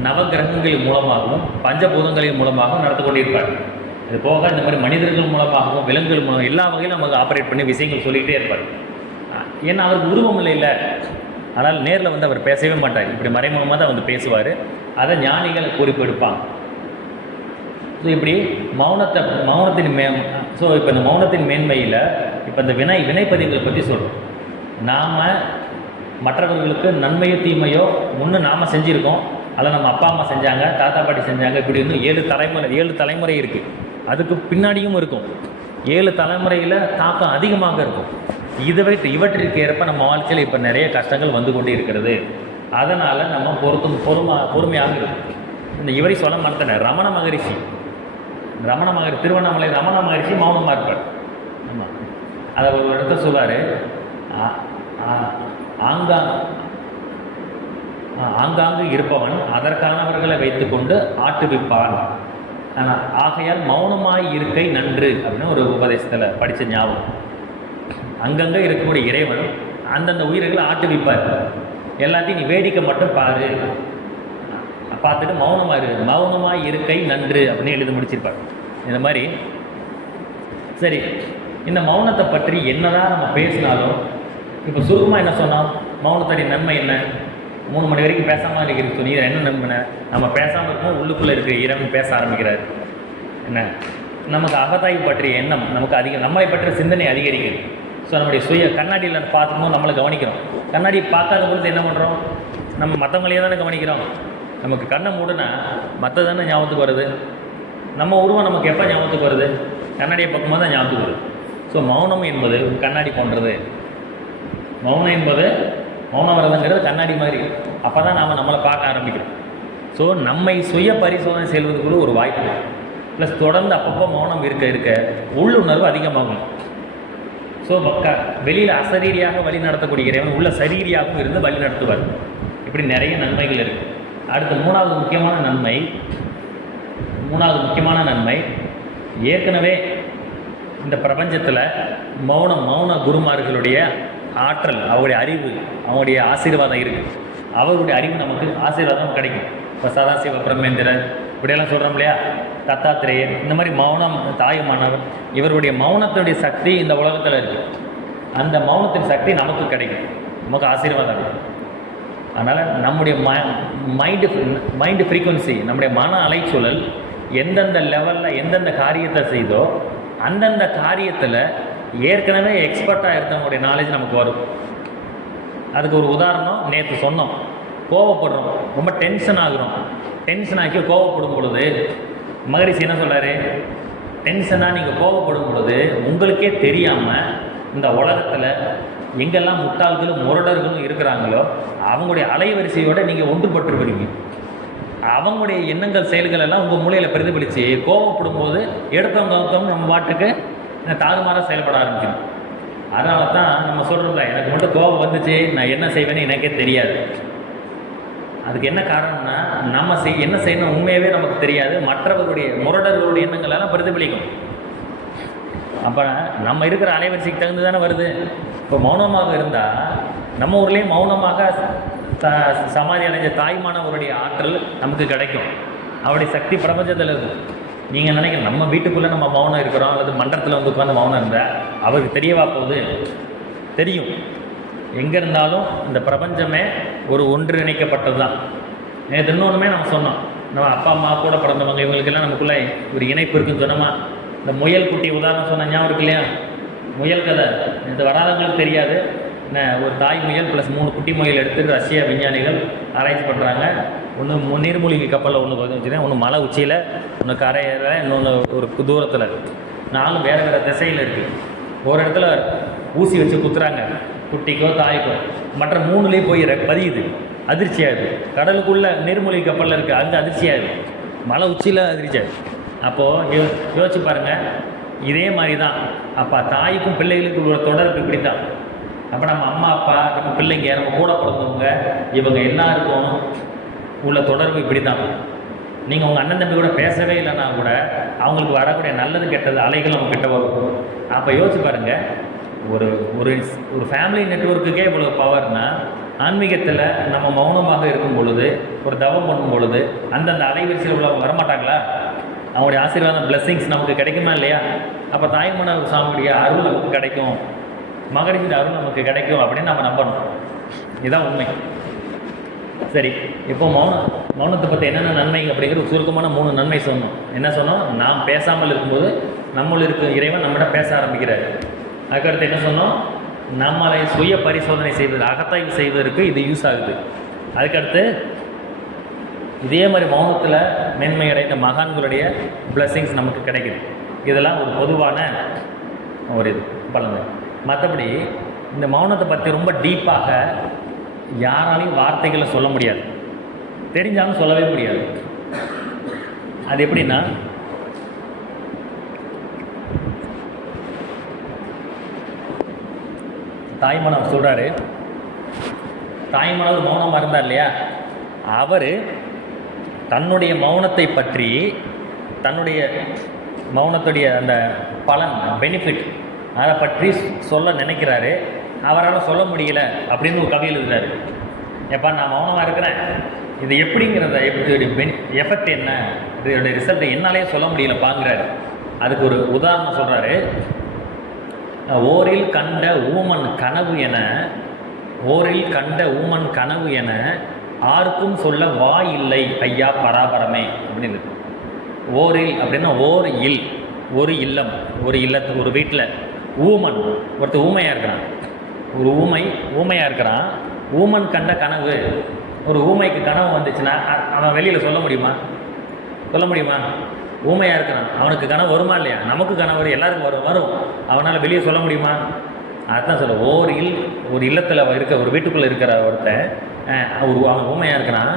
நவகிரகங்களின் மூலமாகவும் பஞ்சபூதங்களின் மூலமாகவும் நடந்து கொண்டிருப்பார். அது போக இந்த மாதிரி மனிதர்கள் மூலமாகவும் விலங்குகள் மூலம் எல்லா வகையிலும் நமக்கு ஆப்ரேட் பண்ணி விஷயங்கள் சொல்லிகிட்டே இருப்பார். ஏன்னா அவருக்கு உருவம் இல்லை. ஆனால் நேரில் வந்து அவர் பேசவே மாட்டார். இப்படி மறைமுகமாக தான் வந்து பேசுவார். அதை ஞானிகள் குறிப்பெடுப்பாங்க. ஸோ இப்படி மௌனத்தின் ஸோ இப்போ இந்த மௌனத்தின் மேன்மையில் இப்போ இந்த வினைப்பதிவுகளை பற்றி சொல்கிறோம். நாம் மற்றவர்களுக்கு நன்மையோ தீமையோ முன்னே நாம் செஞ்சுருக்கோம். அதில் நம்ம அப்பா அம்மா செஞ்சாங்க, தாத்தா பாட்டி செஞ்சாங்க, இப்படி இன்னும் 7 தலைமுறை இருக்குது. அதுக்கு பின்னாடியும் இருக்கும். 7 தலைமுறையில் தாக்கம் அதிகமாக இருக்கும். இவற்றிற்கு ஏற்ப நம்ம வாழ்க்கையில் இப்போ நிறைய கஷ்டங்கள் வந்து கொண்டு இருக்கிறது. அதனால் நம்ம பொறுமையாக இருக்கும். இந்த இவரை சொல்ல மாட்டேன். ரமண மகரிஷி திருவண்ணாமலை ரமண மகரிஷி மௌனமாக இருப்பார். ஆமாம், அதை ஒரு இடத்த சொல்வார். ஆங்காங்கு இருப்பவன் அதற்கானவர்களை வைத்துக்கொண்டு ஆட்டுவிப்பான். ஆனால் ஆகையால் மௌனமாய் இருக்கை நன்று அப்படின்னு ஒரு உபதேசத்தில் படித்த ஞாபகம். அங்கங்கே இருக்கக்கூடிய இறைவன் அந்தந்த உயிர்களை ஆட்டுவிப்பார். எல்லாத்தையும் நீ வேடிக்கை மட்டும் பாரு, பார்த்துட்டு மௌனமாய் இருக்கை நன்று அப்படின்னு எழுதி முடிச்சிருப்பார். இந்த மாதிரி சரி, இந்த மௌனத்தை பற்றி என்னதான் நம்ம பேசினாலும் இப்போ சுருக்கமாக என்ன சொன்னோம்? மௌனத்துடைய நன்மை என்ன? 3 மணி வரைக்கும் பேசாமல் இருக்கிறது சொன்னி என்ன நன்மை? நம்ம பேசாமல் இருக்கோம், உள்ளுக்குள்ளே இருக்கிற இறைவன் பேச ஆரம்பிக்கிறார். என்ன? நமக்கு அகத்தாய்வு பற்றிய எண்ணம் நமக்கு அதிகம், நம்மளை பற்றிய சிந்தனை அதிகரிக்குது. ஸோ நம்முடைய கண்ணாடியில் பார்த்தும்போது நம்மளை கவனிக்கிறோம். கண்ணாடி பார்க்காத பொழுது என்ன பண்ணுறோம்? நம்ம மற்றவங்களையே தானே கவனிக்கிறோம். நமக்கு கண்ணை மூடுனா மற்ற தானே ஞாபகத்துக்கு வருது. நம்ம உருவம் நமக்கு எப்போ ஞாபகத்துக்கு வருது? கண்ணாடியை பார்க்கும்போது தான் ஞாபகத்துக்கு வருது. ஸோ மௌனம் என்பது கண்ணாடி போன்றது. மௌனம் வரதுங்கிறது கண்ணாடி மாதிரி. அப்போ தான் நாம் நம்மளை பார்க்க ஆரம்பிக்கிறோம். ஸோ நம்மை சுய பரிசோதனை செய்வதுக்குள்ள ஒரு வாய்ப்பு. ப்ளஸ் தொடர்ந்து அப்பப்போ மௌனம் இருக்க உள்ளுணர்வு அதிகமாகும். ஸோ வெளியில் அசரீரியாக வழி நடத்தக்கூடிய இறைவன் உள்ள சரீரியாகவும் இருந்து வழி நடத்துவார். இப்படி நிறைய நன்மைகள் இருக்குது. அடுத்த மூணாவது முக்கியமான நன்மை ஏற்கனவே இந்த பிரபஞ்சத்தில் மௌன குருமார்களுடைய ஆற்றல், அவருடைய அறிவு, அவருடைய ஆசீர்வாதம் இருக்குது. அவருடைய அறிவு நமக்கு ஆசீர்வாதம் கிடைக்கும். இப்போ சதாசிவ பிரம்மேந்திரர் இப்படியெல்லாம் சொல்கிறோம் இல்லையா, தத்தாத்திரேயர், இந்த மாதிரி மௌனம் தாயுமானவர், இவருடைய மௌனத்துடைய சக்தி இந்த உலகத்தில் இருக்குது. அந்த மௌனத்தின் சக்தி நமக்கு கிடைக்கும், நமக்கு ஆசீர்வாதம் இருக்கும். அதனால் நம்முடைய மைண்டு ஃப்ரீக்குவன்சி, நம்முடைய மன அலைச்சூழல் எந்தெந்த லெவலில் எந்தெந்த காரியத்தை செய்தோ அந்தந்த காரியத்தில் ஏற்கனவே எக்ஸ்பர்ட்டாக இருந்தவங்களுடைய நாலேஜ் நமக்கு வரும். அதுக்கு ஒரு உதாரணம் நேற்று சொன்னோம். கோவப்படுறோம், ரொம்ப டென்ஷன் ஆகுறோம். டென்ஷன் ஆக்கி கோவப்படும் பொழுது மகரிஷி என்ன சொல்கிறாரு? டென்ஷனாக நீங்கள் கோவப்படும் பொழுது உங்களுக்கே தெரியாமல் இந்த உலகத்தில் எங்கெல்லாம் முட்டாள்களும் முரடர்களும் இருக்கிறாங்களோ அவங்களுடைய அலைவரிசையோடு நீங்கள் ஒன்றுபட்டுருப்பீங்க. அவங்களுடைய எண்ணங்கள் செயல்கள் எல்லாம் உங்கள் மூளையில் பிரதிபலித்து கோவப்படும் போது எடுத்தவங்க நம்ம பாட்டுக்கு தாறுமாறாக செயல்பட ஆரம்பிக்கணும். அதனால தான் நம்ம சொல்கிறோம்ல, எனக்கு மட்டும் கோபம் வந்துச்சு, நான் என்ன செய்வேன்னு எனக்கே தெரியாது. அதுக்கு என்ன காரணம்னா நம்ம என்ன செய்யணும் உண்மையாகவே நமக்கு தெரியாது. மற்றவர்களுடைய முரடர்களுடைய எண்ணங்கள் எல்லாம் பிரதிபலிக்கும். அப்போ நம்ம இருக்கிற அலைவரிசைக்கு தகுந்து தானே வருது. இப்போ மௌனமாக இருந்தால் நம்ம ஊர்லேயே மௌனமாக சமாதி அடைஞ்ச தாய்மானவருடைய ஆற்றல் நமக்கு கிடைக்கும். அவருடைய சக்தி பிரபஞ்சத்தில் இருக்கும். நீங்கள் நினைக்கிறீங்க நம்ம வீட்டுக்குள்ளே நம்ம மௌனம் இருக்கிறோம் அல்லது மன்றத்தில் வந்து உட்காந்து மௌனம் இருந்தால் அவருக்கு தெரியவா போகுது? தெரியும். எங்கே இருந்தாலும் இந்த பிரபஞ்சமே ஒரு ஒன்றிணைக்கப்பட்டது தான். நேற்று இன்னொன்றுமே நம்ம சொன்னோம், நம்ம அப்பா அம்மா கூட பிறந்தவங்க இவங்களுக்கெல்லாம் நமக்குள்ளே ஒரு இணைப்பு இருக்குன்னு சொன்னோமா. இந்த முயல் குட்டி உதாரணம் சொன்ன ஞாபகம் இருக்கு இல்லையா? முயல் கதை இது வராதவங்களுக்கு தெரியாது. ஒரு தாய் முயல் ப்ளஸ் 3 குட்டி முயல் எடுத்து ரஷ்ய விஞ்ஞானிகள் ஆராய்ச்சி பண்ணுறாங்க. ஒன்று நீர்மூழ்கி கப்பலில் ஒன்று வச்சுருக்கேன், ஒன்று மலை உச்சியில், ஒன்று கரையில், இன்னொன்று ஒரு தூரத்தில். 4 வேறு வேறு திசையில் இருக்குது. ஒரு இடத்துல ஊசி வச்சு குத்துறாங்க குட்டிக்கோ தாய்க்கோ, மற்ற 3லேயும் போய் பதியுது. அதிர்ச்சியாகுது. கடலுக்குள்ளே நீர்மூழ்கி கப்பலில் இருக்குது, அங்கே அதிர்ச்சியாகுது. மலை உச்சியில் அதிர்ச்சியாகுது. அப்போது யோசிச்சு பாருங்கள், இதே மாதிரி தான். அப்போ தாய்க்கும் பிள்ளைகளுக்கும் உள்ள தொடர்பு இப்படி தான். அப்போ நம்ம அம்மா அப்பா, நம்ம பிள்ளைங்க, நம்ம கூட பிறந்தவங்க, இவங்க எல்லாருக்கும் உள்ள தொடர்பு இப்படி தான். நீங்கள் உங்கள் அண்ணன் தம்பி கூட பேசவே இல்லைன்னா கூட அவங்களுக்கு வரக்கூடிய நல்லது கெட்டது அலைகள் அவங்க கிட்ட வரும். அப்போ யோசிச்சு பாருங்கள், ஒரு ஒரு ஃபேமிலி நெட்வொர்க்குக்கே இவ்வளோ பவர்னா, ஆன்மீகத்தில் நம்ம மௌனமாக இருக்கும் பொழுது, ஒரு தவம் பண்ணும் பொழுது அந்தந்த அலைவரிசையில் உள்ளவங்க வரமாட்டாங்களா? அவங்களுடைய ஆசீர்வாதம் பிளெஸ்ஸிங்ஸ் நமக்கு கிடைக்குமா இல்லையா? அப்போ தாய்மன சாமியுடைய அருள் நமக்கு கிடைக்கும், மகரிஷியோட அருள் நமக்கு கிடைக்கும் அப்படின்னு நம்ம நம்பணும். இதுதான் உண்மை. சரி, இப்போ மௌனத்தை பற்றி என்னென்ன நன்மை அப்படிங்கிற ஒரு சுருக்கமான 3 நன்மை சொன்னோம். என்ன சொன்னோம்? நாம் பேசாமல் இருக்கும்போது நம்மளும் இருக்க இறைவன் நம்மகிட்ட பேச ஆரம்பிக்கிறார். அதுக்கடுத்து என்ன சொன்னோம்? நம்மளை சுய பரிசோதனை செய்வது, அகத்தாய்வு செய்வதற்கு இது யூஸ் ஆகுது. அதுக்கடுத்து இதே மாதிரி மௌனத்தில் மேன்மை அடைந்த மகான்களுடைய பிளெஸ்ஸிங்ஸ் நமக்கு கிடைக்குது. இதெல்லாம் ஒரு பொதுவான ஒரு இது பலன். மற்றபடி இந்த மௌனத்தை பற்றி ரொம்ப டீப்பாக யாராலையும் வார்த்தைகளை சொல்ல முடியாது, தெரிஞ்சாலும் சொல்லவே முடியாது. அது எப்படின்னா, தாய்மனவர் சொல்கிறாரு, தாய்மனவர் மௌனமாக இருந்தார் இல்லையா, அவர் தன்னுடைய மௌனத்தை பற்றி, தன்னுடைய மௌனத்துடைய அந்த பலன், பெனிஃபிட், அதை பற்றி சொல்ல நினைக்கிறாரு. அவரால் சொல்ல முடியல அப்படின்னு ஒரு கவியில் இருக்கிறாரு. எப்பா நான் மௌனமாக இருக்கிறேன், இது எப்படிங்கிறத, எப்படி எஃபெக்ட் என்ன, இதோடைய ரிசல்ட் என்னாலே சொல்ல முடியலப்பாங்கிறாரு. அதுக்கு ஒரு உதாரணம் சொல்கிறாரு. ஓரில் கண்ட ஊமன் கனவு என, ஓரில் கண்ட ஊமன் கனவு என ஆருக்கும் சொல்ல வாய் இல்லை ஐயா பராபரமே அப்படின்னு. ஓரில் அப்படின்னா ஓர் இல், ஒரு இல்லம், ஒரு இல்லத்து, ஒரு வீட்டில் ஊமன், ஒருத்தர் ஊமையாக இருக்கிறான், ஒரு ஊமையாக இருக்கிறான். ஊமன் கண்ட கனவு, ஒரு ஊமைக்கு கனவு வந்துச்சுன்னா அவன் வெளியில் சொல்ல முடியுமா? சொல்ல முடியுமா? ஊமையாக இருக்கிறான், அவனுக்கு கனவு வருமா இல்லையா? நமக்கு கனவு எல்லாருக்கும் வரும். அவனால் வெளியே சொல்ல முடியுமா? அதுதான் சொல்ல, ஒரு இல்லத்தில் ஒரு வீட்டுக்குள்ளே இருக்கிற ஒருத்தன், அவன் ஊமையாக இருக்கிறான்,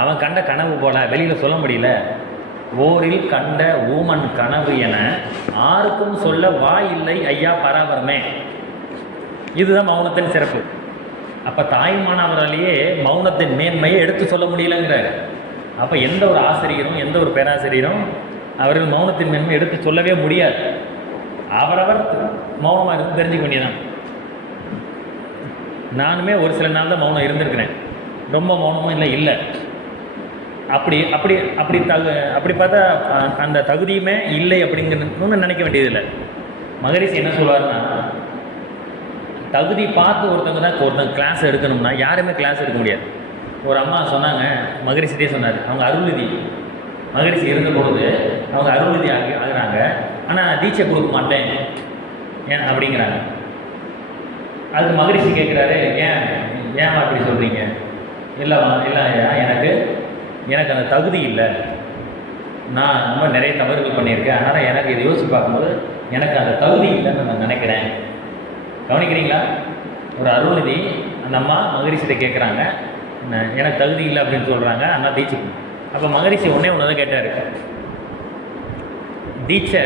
அவன் கண்ட கனவு போல வெளியில் சொல்ல முடியல. ஓரில் கண்ட ஊமன் கனவு என ஆருக்கும் சொல்ல வாய் இல்லை ஐயா பராபரமே. இதுதான் மௌனத்தின் சிறப்பு. அப்போ தாய்மானவராலேயே மௌனத்தின் மேன்மையை எடுத்து சொல்ல முடியலங்கிறார். அப்போ எந்த ஒரு ஆசிரியரும், எந்த ஒரு பேராசிரியரும் அவர்கள் மௌனத்தின் மேன்மை எடுத்து சொல்லவே முடியாது. அவரவர் மௌனமாக இருந்து தெரிஞ்சுக்க வேண்டியதான். நானுமே ஒரு சில நாள் தான் மௌனம் இருந்திருக்கிறேன், ரொம்ப மௌனமும் இல்லை. அப்படி அப்படி அப்படி அப்படி பார்த்தா அந்த தகுதியுமே இல்லை அப்படிங்கிறது நினைக்க வேண்டியதில்லை. மகரிஷி என்ன சொல்வார்னா, தகுதி பார்த்து ஒருத்தங்க கிளாஸ் எடுக்கணும்னா யாருமே கிளாஸ் எடுக்க முடியாது. ஒரு அம்மா சொன்னாங்க, மகரிஷிட்டே சொன்னார், அவங்க அருள்நிதி, மகரிஷி இருந்த பொழுது அவங்க அருள்நிதி ஆகுறாங்க, ஆனால் தீட்சை கொடுக்க மாட்டேன் ஏன் அப்படிங்கிறாங்க. அதுக்கு மகரிஷி கேட்குறாரு, ஏன் அப்படி சொல்கிறீங்க? இல்லை எனக்கு அந்த தகுதி இல்லை, நான் ரொம்ப நிறைய தவறுகள் பண்ணியிருக்கேன், அதனால் எனக்கு இதை யோசித்து பார்க்கும்போது எனக்கு அந்த தகுதி இல்லைன்னு நான் நினைக்கிறேன். கவனிக்கிறீங்களா? ஒரு அருள்நிதி அந்த அம்மா மகரிஷிட்ட கேட்குறாங்க, எனக்கு தகுதி இல்லை அப்படின்னு சொல்கிறாங்க, ஆனால் தீட்சை. அப்போ மகரிஷி ஒன்றே தான் கேட்டார், தீட்சை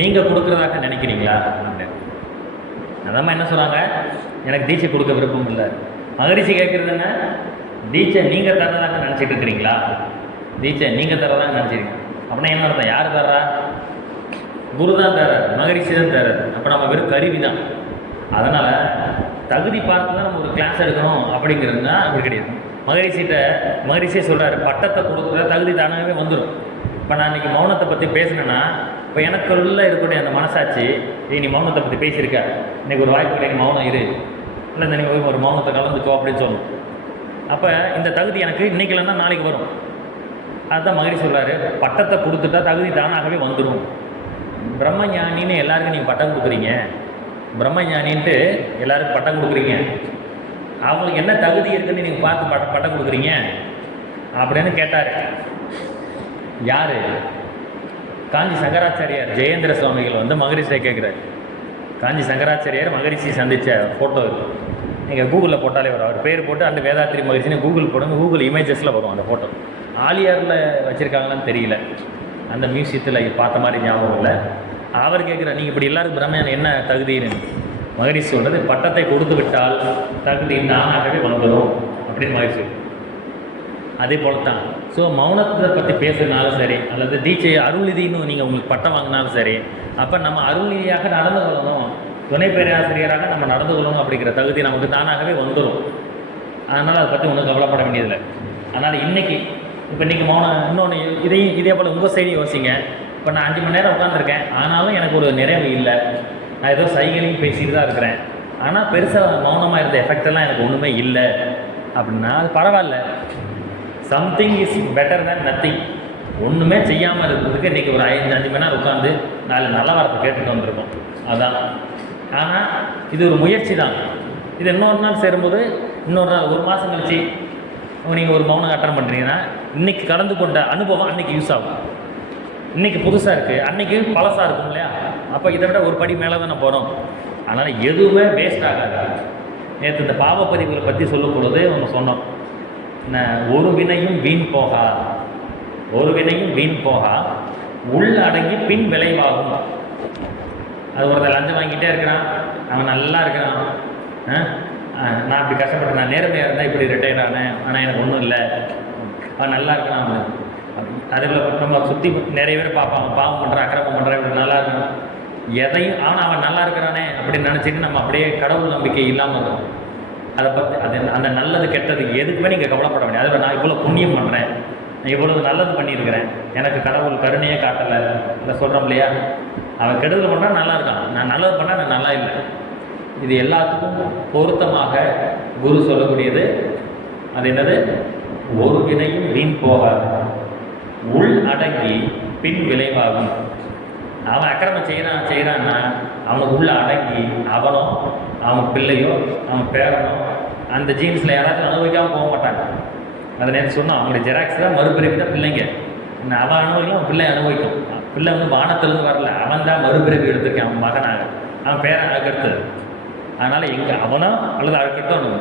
நீங்கள் கொடுக்குறதாக நினைக்கிறீங்களா அப்படின்னு. அதம்மா என்ன சொல்கிறாங்க, எனக்கு தீட்சை கொடுக்க விருப்பம் இல்லை. மகரிஷி கேட்குறதுன்னா, தீட்சை நீங்கள் தரதாக நினச்சிட்டு இருக்கிறீங்களா? தீட்சை நீங்கள் தரதாக நினச்சிருக்கீங்க அப்படின்னா என்ன அர்த்தம்? யார் தர்றா? குரு தான் தர்றார், மகரிஷி தான் தர்றார். அப்போ நம்ம வெறும் கருவி தான். அதனால் தகுதி பார்த்து தான் நம்ம ஒரு கிளாஸ் எடுக்கணும் அப்படிங்கிறதுனா அப்படி கிடையாது. மகரிஷியே சொல்கிறார், பட்டத்தை கொடுக்குற தகுதி தானாகவே வந்துடும். இப்போ நான் இன்றைக்கி மௌனத்தை பற்றி பேசினேன்னா, இப்போ எனக்குள்ளே இருக்கக்கூடிய அந்த மனசாட்சி, நீ மௌனத்தை பற்றி பேசியிருக்க, இன்றைக்கி ஒரு வாய்ப்பு கிடையாது, மௌனம் இரு, இல்லை நீ ஒரு மௌனத்தை கலந்துக்கோ அப்படின்னு சொல்லணும். அப்போ இந்த தகுதி எனக்கு இன்றைக்கி இல்லைன்னா நாளைக்கு வரும். அதுதான் மகரிஷி சொல்கிறாரு, பட்டத்தை கொடுத்துட்டா தகுதி தானாகவே வந்துடும். பிரம்மஞானின்னு எல்லாருக்கும் நீங்கள் பட்டம் கொடுக்குறீங்க, பிரம்மஞானின்ட்டு எல்லாருக்கும் பட்டம் கொடுக்குறீங்க, அவங்களுக்கு என்ன தகுதி இருக்குன்னு நீங்கள் பார்த்து பட்டம் கொடுக்குறீங்க அப்படின்னு கேட்டார். யார்? காஞ்சி சங்கராச்சாரியார் ஜெயேந்திர சுவாமிகள் வந்து மகரிஷியை கேட்குறாரு. காஞ்சி சங்கராச்சாரியார் மகரிஷி சந்தித்த ஃபோட்டோ இருக்குது, நீங்கள் கூகுளில் போட்டாலே வரும். அவர் பேர் போட்டு அந்த வேதாத்திரி மகரிஷின்னு கூகுள் போடுங்க, கூகுள் இமேஜஸில் வரும் அந்த ஃபோட்டோ. ஆலியாரில் வச்சுருக்காங்களான்னு தெரியல, அந்த மியூசியத்தில் பார்த்த மாதிரி ஞாபகம் இல்லை. அவர் கேட்குறார், நீங்கள் இப்படி எல்லாருக்கும் பிரம்மன் என்ன தகுதின்னு. மகரிஷி சொல்கிறது, பட்டத்தை கொடுத்து விட்டால் தகுதி நானாகவே வந்துடும் அப்படின்னு மகரிஷி. அதே போல தான். ஸோ மௌனத்தை பற்றி பேசுறதுனாலும் சரி, அல்லது தீட்சை அருள்நிதின்னு நீங்கள் உங்களுக்கு பட்டம் வாங்கினாலும் சரி, அப்போ நம்ம அருள்நிதியாக நடந்து கொள்ளணும், துணை பேராசிரியராக நம்ம நடந்து கொள்ளணும் அப்படிங்கிற தகுதி நமக்கு தானாகவே வந்துடும். அதனால் அதை பற்றி ஒன்றும் கவலைப்பட வேண்டியதில்லை. அதனால் இப்போ இன்றைக்கி மௌனம் இன்னொன்று இதே போல் உங்கள் சைடு யோசிங்க. இப்போ நான் 5 மணி நேரம் உட்காந்துருக்கேன், ஆனாலும் எனக்கு ஒரு நிறைவு இல்லை. நான் ஏதோ சைகளையும் பேசிட்டு தான் இருக்கிறேன், ஆனால் பெருசாக மௌனமாக இருந்த எஃபெக்டெல்லாம் எனக்கு ஒன்றுமே இல்லை அப்படின்னா அது பரவாயில்ல. Something is better than nothing. ஒன்றுமே செய்யாமல் இருக்கிறதுக்கு இன்றைக்கி ஒரு 5 மணி நேரம் உட்காந்து 4 நல்ல வார்த்தை கேட்டுட்டு வந்திருக்கோம், அதுதான். ஆனால் இது ஒரு முயற்சி தான். இது இன்னொரு நாள் சேரும்போது, இன்னொரு நாள் 1 மாதம் கழிச்சு நீங்கள் ஒரு மௌனம் அட்டன் பண்ணுறீங்கன்னா, இன்றைக்கி கலந்து கொண்ட அனுபவம் அன்றைக்கி யூஸ் ஆகும். இன்றைக்கி புதுசாக இருக்குது, அன்றைக்கி பழசாக இருக்கும் இல்லையா? அப்போ இதை விட ஒரு படி மேலே தானே போகிறோம். அதனால் எதுவுமே வேஸ்ட் ஆகாது. நேற்று இந்த பாவப்பதிவுகளை பற்றி சொல்லும் பொழுது நம்ம சொன்னோம், ஒரு வினையும் வீண் போகா, ஒரு வினையும் வீண் போகா, உள் அடங்கி பின் விளைவாகும். அது ஒருத்தர் லஞ்சம் வாங்கிட்டே இருக்கிறான், அவன் நல்லா இருக்கிறான், நான் இப்படி கஷ்டப்பட்டு நான் நேர்மையாக இருந்தால் இப்படி ரிட்டையர் ஆனேன், ஆனால் எனக்கு ஒன்றும் இல்லை, அவன் நல்லா இருக்கிறான். அவன் அதில் நம்ம சுற்றி நிறைய பேர் பார்ப்பான், பாவம் பண்ணுறான், அக்கிரமம் பண்ணுறான், இப்படி நல்லா இருக்கணும், எதையும் அவன் நல்லா இருக்கிறானே அப்படின்னு நினச்சிட்டு நம்ம அப்படியே கடவுள் நம்பிக்கை இல்லாமல் இருக்கும். அதை பற்றி அந்த நல்லது கெட்டது எதுக்குமே நீங்கள் கவலைப்பட வேண்டிய. அதில் நான் இவ்வளோ புண்ணியம் பண்ணுறேன், நான் இவ்வளவு நல்லது பண்ணியிருக்கிறேன், எனக்கு கடவுள் கருணையே காட்டலை, அதை சொல்கிறோம் இல்லையா? அவன் கெடுதல் பண்ணால் நல்லா இருக்கான், நான் நல்லது பண்ணால் நான் நல்லா இல்லை. இது எல்லாத்துக்கும் பொருத்தமாக குரு சொல்லக்கூடியது அது என்னது? ஒரு வினையும் வீண் போகாது, உள் அடங்கி பின் விளைவாகும். அவன் அக்கிரமம் செய்கிறான்னா அவனுக்கு உள்ள அடங்கி அவனோ அவன் பிள்ளையோ அவன் பேரனோ அந்த ஜீன்ஸில் யாராச்சும் அனுபவிக்காமல் போக மாட்டாங்க. அதை நேற்று சொன்னான், அவங்களுடைய ஜெராக்ஸ் தான் மறுபிறவி தான் பிள்ளைங்க. அவன் அனுபவிக்கலாம், அவன் பிள்ளை அனுபவிக்கும். பிள்ளை வந்து வானத்திலேருந்து வரல, அவன் தான் மறுபிறவி எடுத்திருக்கான், அவன் மகனாக, அவன் பேரன் அதுக்கடுத்தது. அதனால் எங்கே அவனோ அல்லது அதுக்கடுத்தவனு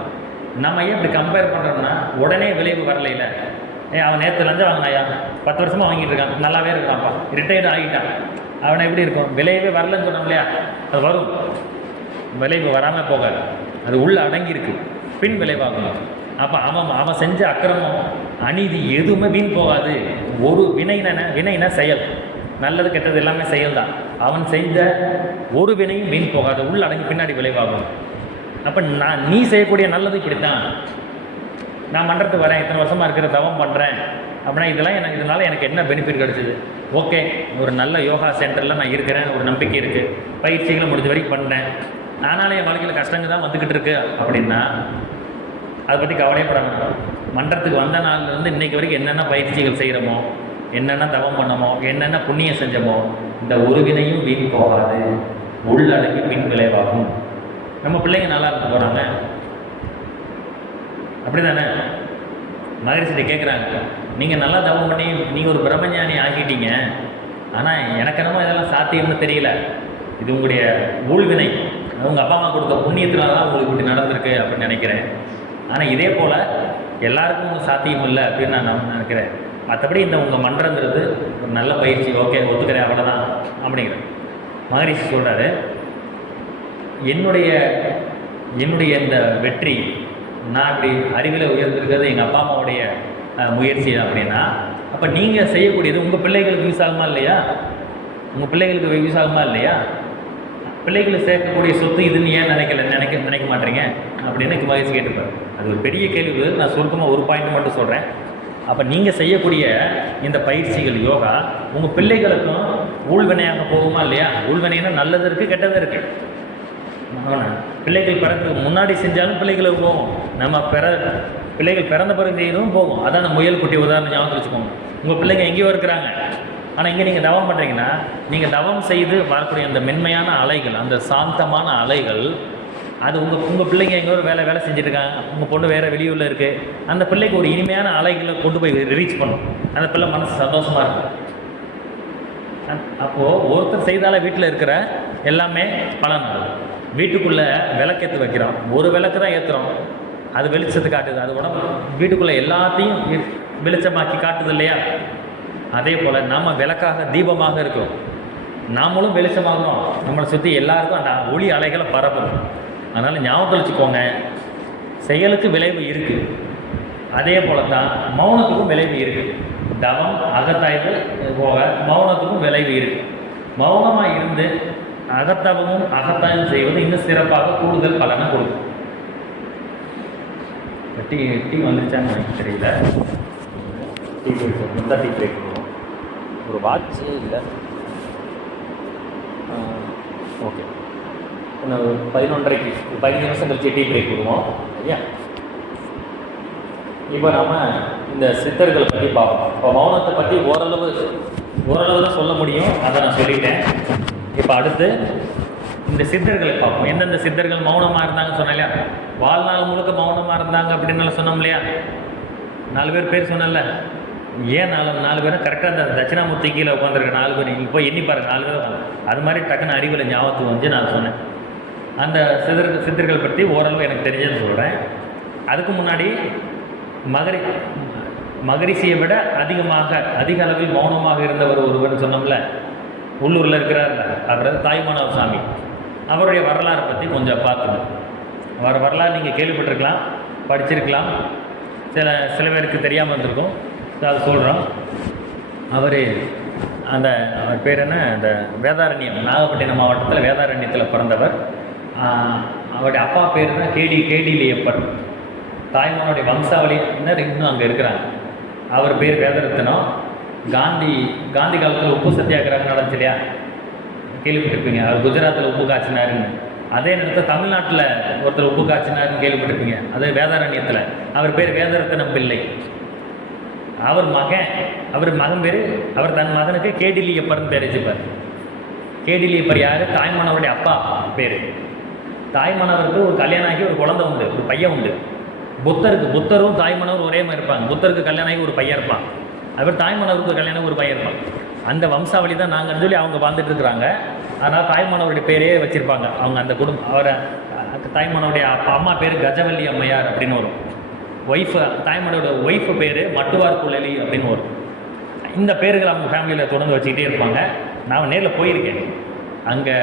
நம்ம ஏன் இப்படி கம்பேர் பண்ணுறோம்னா உடனே விளைவு வரல. இல்லை அவன் நேற்று லஞ்சம் வாங்கினாயா, 10 வருஷமாக வாங்கிட்டு இருக்கான், நல்லாவே இருக்கான்ப்பா, ரிட்டையர்டு ஆகிட்டான், அவனை எப்படி இருக்கும்? விளைவே வரலன்னு சொன்னோம் இல்லையா? அது வரும், விளைவு வராமல் போகாது, அது உள்ள அடங்கியிருக்கு, பின் விளைவாகும். அப்போ அவன் செஞ்ச அக்கிரமம் அநீதி எதுவுமே வீண் போகாது. ஒரு வினைனா செயல், நல்லது கெட்டது எல்லாமே செயல் தான். அவன் செஞ்ச ஒரு வினையும் வீண் போகாது, உள்ள அடங்கி பின்னாடி விளைவாகும். அப்போ நீ செய்யக்கூடிய நல்லது இப்படித்தான். நான் மன்றத்துக்கு வரேன், இத்தனை வருஷமாக இருக்கிற தவம் பண்ணுறேன் அப்படின்னா இதனால் எனக்கு என்ன பெனிஃபிட் கிடச்சிது? ஓகே, ஒரு நல்ல யோகா சென்டரில் நான் இருக்கிறேன், ஒரு நம்பிக்கை இருக்குது, பயிற்சிகளை முடிஞ்ச வரைக்கும் பண்ணேன், ஆனாலும் என் வாழ்க்கையில் கஷ்டங்கள் தான் வந்துக்கிட்டு இருக்கு அப்படின்னா அதை பற்றி கவலைப்பட வேண்டாம். மன்றத்துக்கு வந்த நாள்லேருந்து இன்றைக்கு வரைக்கும் என்னென்ன பயிற்சிகள் செய்கிறோமோ, என்னென்ன தவம் பண்ணமோ, என்னென்ன புண்ணியம் செஞ்சோமோ, இந்த ஒரு வினையும் வீண் போகாது, உள்ளடங்கி பின் விளைவாகும். நம்ம பிள்ளைங்க நல்லா இருக்க போகிறாங்க, அப்படி தானே? மகரிஷியை கேட்குறாங்க, நீங்கள் நல்லா தவம் பண்ணி நீங்கள் ஒரு பிரம்மஞானி ஆகிட்டீங்க, ஆனால் எனக்கு என்னமோ இதெல்லாம் சாத்தியம்னு தெரியல, இது உங்களுடைய ஊழ்வினை, உங்கள் அப்பா அம்மா கொடுத்த புண்ணியத்தினால தான் உங்களுக்கு இப்படி நடந்திருக்கு அப்படின்னு நினைக்கிறேன். ஆனால் இதே போல் எல்லாருக்கும் ஒன்றும் சாத்தியம் இல்லை அப்படின்னு நான் நினைக்கிறேன். மற்றபடி இந்த உங்கள் மன்றங்கிறது ஒரு நல்ல பயிற்சி, ஓகே ஒத்துக்கிறேன், அவ்வளோதான் அப்படிங்கிறேன். மகரிஷி சொல்கிறாரு, என்னுடைய இந்த வெற்றி, நான் இப்படி அறிவில் உயர்ந்திருக்கிறது எங்கள் அப்பா அம்மாவுடைய முயற்சி அப்படின்னா, அப்போ நீங்கள் செய்யக்கூடியது உங்கள் பிள்ளைகளுக்கு யூஸ் ஆகுமா இல்லையா? உங்கள் பிள்ளைகளுக்கு யூஸ் ஆகுமா இல்லையா? பிள்ளைகளை சேர்க்கக்கூடிய சொத்து இதுன்னு ஏன் நினைக்க மாட்டேறீங்க அப்படின்னு மகரிஷி கேட்டுப்பார். அது ஒரு பெரிய கேள்வி. நான் சுருக்கமாக ஒரு பாயிண்ட் மட்டும் சொல்கிறேன். அப்போ நீங்கள் செய்யக்கூடிய இந்த பயிற்சிகள் யோகா உங்கள் பிள்ளைகளுக்கும் ஊழ்வினையாக போகுமா இல்லையா? ஊழ்வினைன்னா நல்லது இருக்குது, கெட்டது இருக்குது. பிள்ளைகள் பிறகு முன்னாடி செஞ்சாலும் பிள்ளைகளுக்கு போகும், நம்ம பிள்ளைகள் பிறந்த பிறகு செய்யணும் போகும். அதான் முயல் குட்டி உதாரணம் ஞாபகத்தில் வச்சுக்கோங்க. உங்கள் பிள்ளைங்க எங்கேயோ இருக்கிறாங்க, ஆனால் இங்கே நீங்கள் தவம் பண்ணுறீங்கன்னா, நீங்கள் தவம் செய்து வரக்கூடிய அந்த மென்மையான அலைகள், அந்த சாந்தமான அலைகள், அது உங்கள் பிள்ளைங்க எங்கேயோ வேலை செஞ்சுட்டு இருக்காங்க, உங்கள் பொண்ணு வேறு வெளியூரில் இருக்குது, அந்த பிள்ளைக்கு ஒரு இனிமையான அலைகளை கொண்டு போய் ரீச் பண்ணும். அந்த பிள்ளை மனசு சந்தோஷமாக இருக்கும். அப்போது ஒருத்தர் செய்தால வீட்டில் இருக்கிற எல்லாமே பலன். வீட்டுக்குள்ளே விளக்கேற்று வைக்கிறோம், ஒரு விளக்கு தான் ஏற்றுறோம், அது வெளிச்சத்தை காட்டுது, அது உடம்பு வீட்டுக்குள்ளே எல்லாத்தையும் வெளிச்சமாக்கி காட்டுது இல்லையா? அதே போல் நம்ம விளக்காக தீபமாக இருக்கோம், நாமளும் வெளிச்சமாகணும், நம்மளை சுற்றி எல்லாருக்கும் அந்த ஒளி அலைகளை பரப்பும். அதனால் ஞாபகத்தில் வச்சுக்கோங்க, செயலுக்கு விளைவு இருக்குது, அதே போல் தான் மௌனத்துக்கும் விளைவு இருக்குது. தவம் அகத்தாய்வு போக மௌனத்துக்கும் விளைவு இருக்குது. மௌனமாக இருந்து அகத்தவமும் அகத்தாய்வும் செய்வது இன்னும் சிறப்பாக கூடுதல் பலனை கொடுக்கும். டீ வந்துருச்சான்னு எனக்கு தெரியல. டீ பிரேக் தான், டீ பிரேக் பண்ணுவோம். ஒரு வாட்சு இல்லை. ஓகே, இன்னும் 11:30க்கு 15 நிமிஷம் கழிச்சு டீ பிரேக் விடுவோம். சரியா? இப்போ நாம் இந்த சித்தர்களை பற்றி பார்ப்போம். இப்போ மௌனத்தை பற்றி ஓரளவு தான் சொல்ல முடியும், அதை நான் சொல்லிட்டேன். இப்போ அடுத்து இந்த சித்தர்களை பார்ப்போம். எந்தெந்த சித்தர்கள் மௌனமாக இருந்தாங்கன்னு சொன்னேன் இல்லையா? வாழ்நாள் முழுக்க மௌனமாக இருந்தாங்க அப்படின்னு சொன்னோம் இல்லையா? 4 பேர் சொன்னல. ஏன் 4 பேரும் கரெக்டாக அந்த தட்சிணாமூர்த்தி கீழே உட்காந்துருக்க 4 பேர் நீங்கள் போய் எண்ணி பாருங்கள். 4 பேர் அது மாதிரி டக்குன்னு அறிவில் ஞாபகத்துக்கு வந்து நான் சொன்னேன். அந்த சித்தர்கள் பற்றி ஓரளவு எனக்கு தெரிஞ்சதுன்னு சொல்கிறேன். அதுக்கு முன்னாடி மகரிஷியை விட அதிக அளவில் மௌனமாக இருந்தவர் ஒருவர்னு சொன்னோம்ல, உள்ளூரில் இருக்கிறார்ல, அவர் தாய்மானவர் சாமி. அவருடைய வரலாறை பற்றி கொஞ்சம் பார்த்துங்க. வரலாறு நீங்கள் கேள்விப்பட்டிருக்கலாம், படிச்சிருக்கலாம், சில பேருக்கு தெரியாமல் இருந்திருக்கும். அதை சொல்கிறோம். அவர் பேர் என்ன, அந்த வேதாரண்யம், நாகப்பட்டினம் மாவட்டத்தில் வேதாரண்யத்தில் பிறந்தவர். அவருடைய அப்பா பேர் தான் கேடிலியப்பர். தாய்மானுடைய வம்சாவளியினர் இன்னும் அங்கே இருக்கிறாங்க. அவர் பேர் வேதரத்னம். காந்தி காலத்தில் உப்பு சத்தியாகிரகம் நடந்துச்சு இல்லையா? கேள்விப்பட்டிருப்பீங்க. அவர் குஜராத்தில் உப்பு காய்ச்சினாருன்னு. அதே நேரத்தில் தமிழ்நாட்டில் ஒருத்தர் உப்பு காய்ச்சினாருன்னு கேள்விப்பட்டிருப்பீங்க. அது வேதாரண்யத்தில். அவர் பேர் வேதரத்னம் பிள்ளை. அவர் மகன் பேர், அவர் தன் மகனுக்கு கேடிலியப்பர்னு பேர் வச்சுப்பார். கேடிலியப்பர் யார்? தாய்மானவருடைய அப்பா பேர். தாய்மானவருக்கு ஒரு கல்யாணம் ஆகி ஒரு குழந்தை உண்டு, ஒரு பையன் உண்டு. புத்தரும் தாய்மானவர் ஒரே மாதிரி இருப்பாங்க. புத்தருக்கு கல்யாணம் ஆகி ஒரு பையன் இருப்பான். அவர் தாய்மானவருக்கு ஒரு கல்யாணம் ஒரு பையன் இருப்பான். அந்த வம்சாவளி தான் நாங்கள் சொல்லி அவங்க வாழ்ந்துட்டு இருக்கிறாங்க. அதனால் தாய்மானவருடைய பேரே வச்சுருப்பாங்க. அவங்க அந்த குடும்பம், அவரை தாய்மானவருடைய அம்மா பேர் கஜவல்லி அம்மையார் அப்படின்னு வரும். தாய்மானோட ஒய்ஃபு பேர் மட்டுவார் குழலி அப்படின்னு வரும். இந்த பேர்கள் அவங்க ஃபேமிலியில் தொடர்ந்து வச்சுக்கிட்டே இருப்பாங்க. நான் நேரில் போயிருக்கேன், அங்கே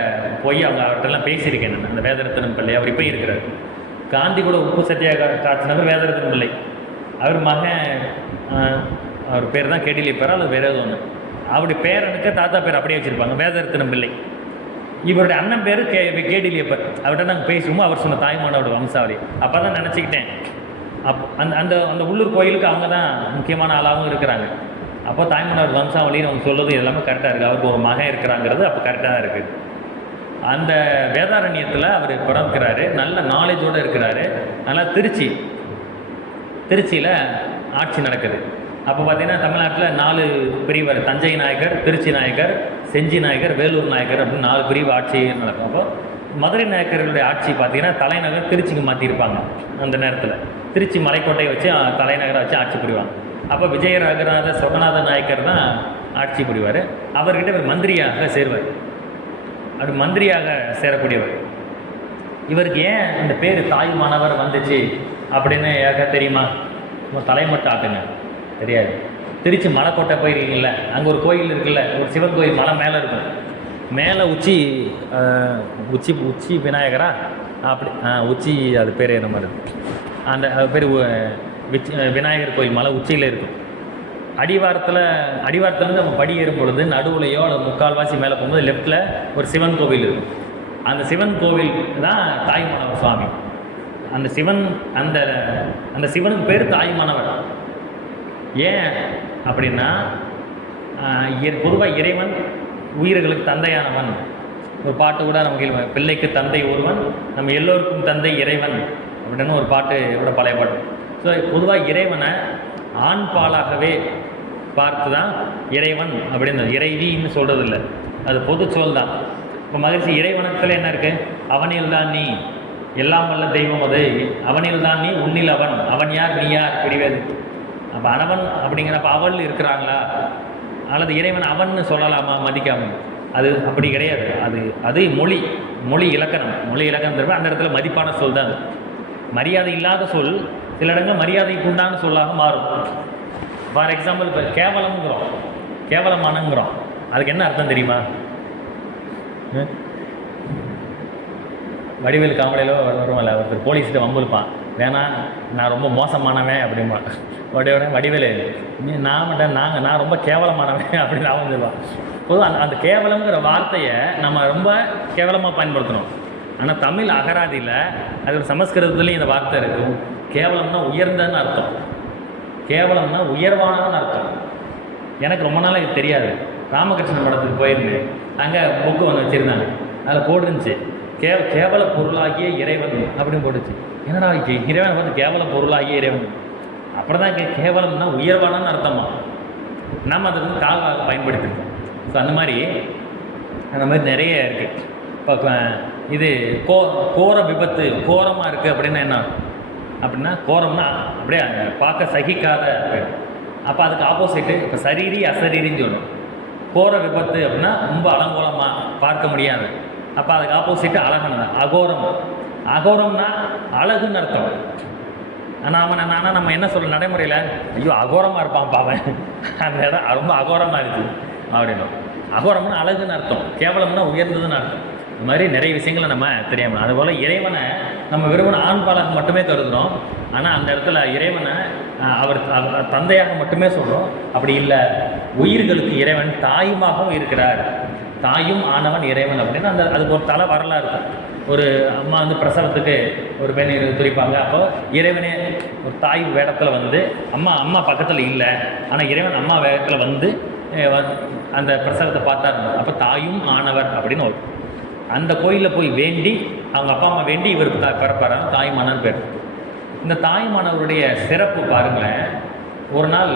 போய் அவர்கிட்டலாம் பேசியிருக்கேன். நான் அந்த வேதரத்னம் பிள்ளை அவர் இப்போ இருக்கிறார். காந்தி கூட உப்பு சத்தியாக காய்ச்சினவர் வேதரத்னம் பிள்ளை. அவர் மகன், அவர் பேர் தான் கேடிலியப்பர், அல்லது வேறு ஏதோ ஒன்று. அவருடைய பேரனுக்கு தாத்தா பேர் அப்படியே வச்சுருப்பாங்க, வேதரத்னம் பிள்ளை. இவருடைய அண்ணன் பேர் கேடிலியப்பர். அவர்கிட்ட நாங்கள் பேசுவோம். அவர் சொன்ன தாய்மானோட வம்சாவளி. அப்போ தான் நினச்சிக்கிட்டேன், அந்த உள்ளூர் கோயிலுக்கு அவங்க தான் முக்கியமான ஆளாகவும் இருக்கிறாங்க. அப்போ தாய்மானவர் வம்சாவளின்னு அவங்க சொல்கிறது எல்லாமே கரெக்டாக இருக்குது. அவருக்கு ஒரு மகன் இருக்கிறாங்கிறது அப்போ கரெக்டாக தான் இருக்குது. அந்த வேதாரண்யத்தில் அவர் பிறக்கிறாரு, நல்ல நாலேஜோடு இருக்கிறாரு. அதனால் திருச்சியில் ஆட்சி நடக்குது. அப்போ பார்த்திங்கன்னா தமிழ்நாட்டில் 4 பிரிவு, தஞ்சை நாயக்கர், திருச்சி நாயக்கர், செஞ்சி நாயக்கர், வேலூர் நாயக்கர் அப்படின்னு 4 பிரிவு ஆட்சி நடக்கும். அப்போ மதுரை நாயக்கர்களுடைய ஆட்சி பார்த்திங்கன்னா தலைநகர் திருச்சிக்கு மாற்றிருப்பாங்க. அந்த நேரத்தில் திருச்சி மலைக்கோட்டையை வச்சு தலைநகரை வச்சு ஆட்சி புரிவாங்க. அப்போ விஜய ரகுநாத சொகநாத நாயக்கர் தான் ஆட்சி புரிவார். அவர்கிட்ட ஒரு மந்திரியாக சேர்வார். அப்படி மந்திரியாக சேரக்கூடியவர். இவருக்கு ஏன் அந்த பேர் தாய்மானவர் வந்துச்சு அப்படின்னு யாருக்கா தெரியுமா? தலைமட்டம் ஆட்டுங்க, தெரியாது. திருச்சி மலைக்கோட்டை போயிருக்கீங்கள, அங்கே ஒரு கோயில் இருக்குல்ல, ஒரு சிவன் கோயில் மலை மேலே இருக்கும். மேலே உச்சி விநாயகரா அப்படி உச்சி, அது பேர் என்ன மாதிரி அந்த பேர் விநாயகர் கோயில் மலை உச்சியில் இருக்கும். அடிவாரத்துலேருந்து நம்ம படி ஏறும் பொழுது நடுவுலையோ அல்லது முக்கால்வாசி மேலே போகும்போது லெஃப்டில் ஒரு சிவன் கோவில் இருக்கும். அந்த சிவன் கோவில் தான் தாய்மானவர் சுவாமி. அந்த சிவனுக்கு பேர் தாய்மானவர். ஏன் அப்படின்னா, பொதுவாக இறைவன் உயிர்களுக்கு தந்தையானவன், ஒரு பாட்டு கூட நமக்கு பிள்ளைக்கு தந்தை ஒருவன், நம்ம எல்லோருக்கும் தந்தை இறைவன் அப்படின்னு ஒரு பாட்டு கூட பழைய பாட்டு. ஸோ பொதுவாக இறைவனை ஆண் பாலாகவே பார்த்து தான் இறைவன் அப்படின்னு, இறைவின்னு சொல்கிறது இல்லை, அது பொது சொல் தான். இப்போ மகிழ்ச்சி இறைவனத்தில் என்ன இருக்குது? அவனில் தான் நீ, எல்லாம் வல்ல தெய்வம் அது, அவனில் தான் நீ, உன்னில் அவன், அவன் யார் நீ யார் பிடிவேது. அப்போ அவன் அப்படிங்கிறப்ப அவள் இருக்கிறாங்களா, அல்லது இறைவன் அவன்னு சொல்லலாமா மதிக்காமல்? அது அப்படி கிடையாது. அது மொழி இலக்கணம் தவிர அந்த இடத்துல மதிப்பான சொல் தான். மரியாதை இல்லாத சொல் சில இடங்கள் மரியாதைக்கு உண்டான சொல்லாக மாறும். ஃபார் எக்ஸாம்பிள் இப்போ கேவலமானங்கிறோம், அதுக்கு என்ன அர்த்தம் தெரியுமா? வடிவேல் காமெடியில் வருவான்ல, ஒருத்தர் போலீஸ்கிட்ட வம்பிருப்பான், வேணாம் நான் ரொம்ப மோசமானவன் அப்படிமா. வடிவேல் நான் ரொம்ப கேவலமானவன் அப்படின்னு அவன் சொல்லுவான். பொதுவாக அந்த கேவலங்கிற வார்த்தையை நம்ம ரொம்ப கேவலமாக பயன்படுத்தணும். ஆனால் தமிழ் அகராதியில் அது சமஸ்கிருதத்துலேயும் இந்த வார்த்தை இருக்கும். கேவலம்னா உயர்ந்தன்னு அர்த்தம், கேவலம்னா உயர்வானன்னு அர்த்தம். எனக்கு ரொம்ப நாளாக இது தெரியாது. ராமகிருஷ்ணன் படத்துக்கு போயிருந்தேன், அங்கே புக்கு ஒன்று வச்சுருந்தாங்க, அதில் போட்டுருந்துச்சு கேவல பொருளாகிய இறைவன் அப்படின்னு போட்டுச்சு. என்னடா இறைவன் வந்து கேவல பொருளாகிய இறைவன், அப்புறம் தான் கேவலம்னா உயர்வானன்னு அர்த்தமா. நம்ம அதை வந்து தாழ்வாக பயன்படுத்திருக்கோம். ஸோ அந்த மாதிரி நிறைய இருக்குது. இப்போ இது கோர விபத்து, கோரமாக இருக்குது அப்படின்னா என்ன அப்படின்னா, கோரம்னா அப்படியே பார்க்க சகிக்காத. அப்போ அதுக்கு ஆப்போசிட்டு இப்போ சரீரி அசரீரின்னு சொல்லணும். கோர விபத்து அப்படின்னா ரொம்ப அலங்கோலமாக பார்க்க முடியாது. அப்போ அதுக்கு ஆப்போசிட்டு அழகானது அகோரம்னா அழகுன்னு அர்த்தம். ஆனால் நம்ம என்ன சொல்ல நடைமுறையில், ஐயோ அகோரமாக இருப்பான் பாவன், அந்த இடம் ரொம்ப அகோரமாக இருக்குது அப்படின்னு. அகோரம்னா அழகுன்னு அர்த்தம், கேவலம்னா உயர்ந்ததுன்னு அர்த்தம். இந்த மாதிரி நிறைய விஷயங்களை நம்ம தெரியாமல், அதுபோல் இறைவனை நம்ம வெறுமன ஆண்பாலாக மட்டுமே கருதுகிறோம். ஆனால் அந்த இடத்துல இறைவனை அவர் தந்தையாக மட்டுமே சொல்கிறோம். அப்படி இல்லை, உயிர்களுக்கு இறைவன் தாயுமாகவும் இருக்கிறார். தாயும் ஆனவன் இறைவன் அப்படின்னு அதுக்கு ஒரு தலை வரலாறு இருக்கும். ஒரு அம்மா வந்து பிரசவத்துக்கு ஒரு பெண் துடிப்பாங்க. அப்போ இறைவனே ஒரு தாய் வேடத்தில் வந்து, அம்மா பக்கத்தில் இல்லை, ஆனால் இறைவன் அம்மா வேடத்தில் வந்து அந்த பிரசவத்தை பார்த்தாரு. அப்போ தாயும் ஆனவர் அப்படின்னு ஒரு அந்த கோயிலில் போய் வேண்டி, அவங்க அப்பா அம்மா வேண்டி இவருக்கு பிறப்பாரு, தாய்மானவர் பேர். இந்த தாய்மானவருடைய சிறப்பு பாருங்களேன். ஒரு நாள்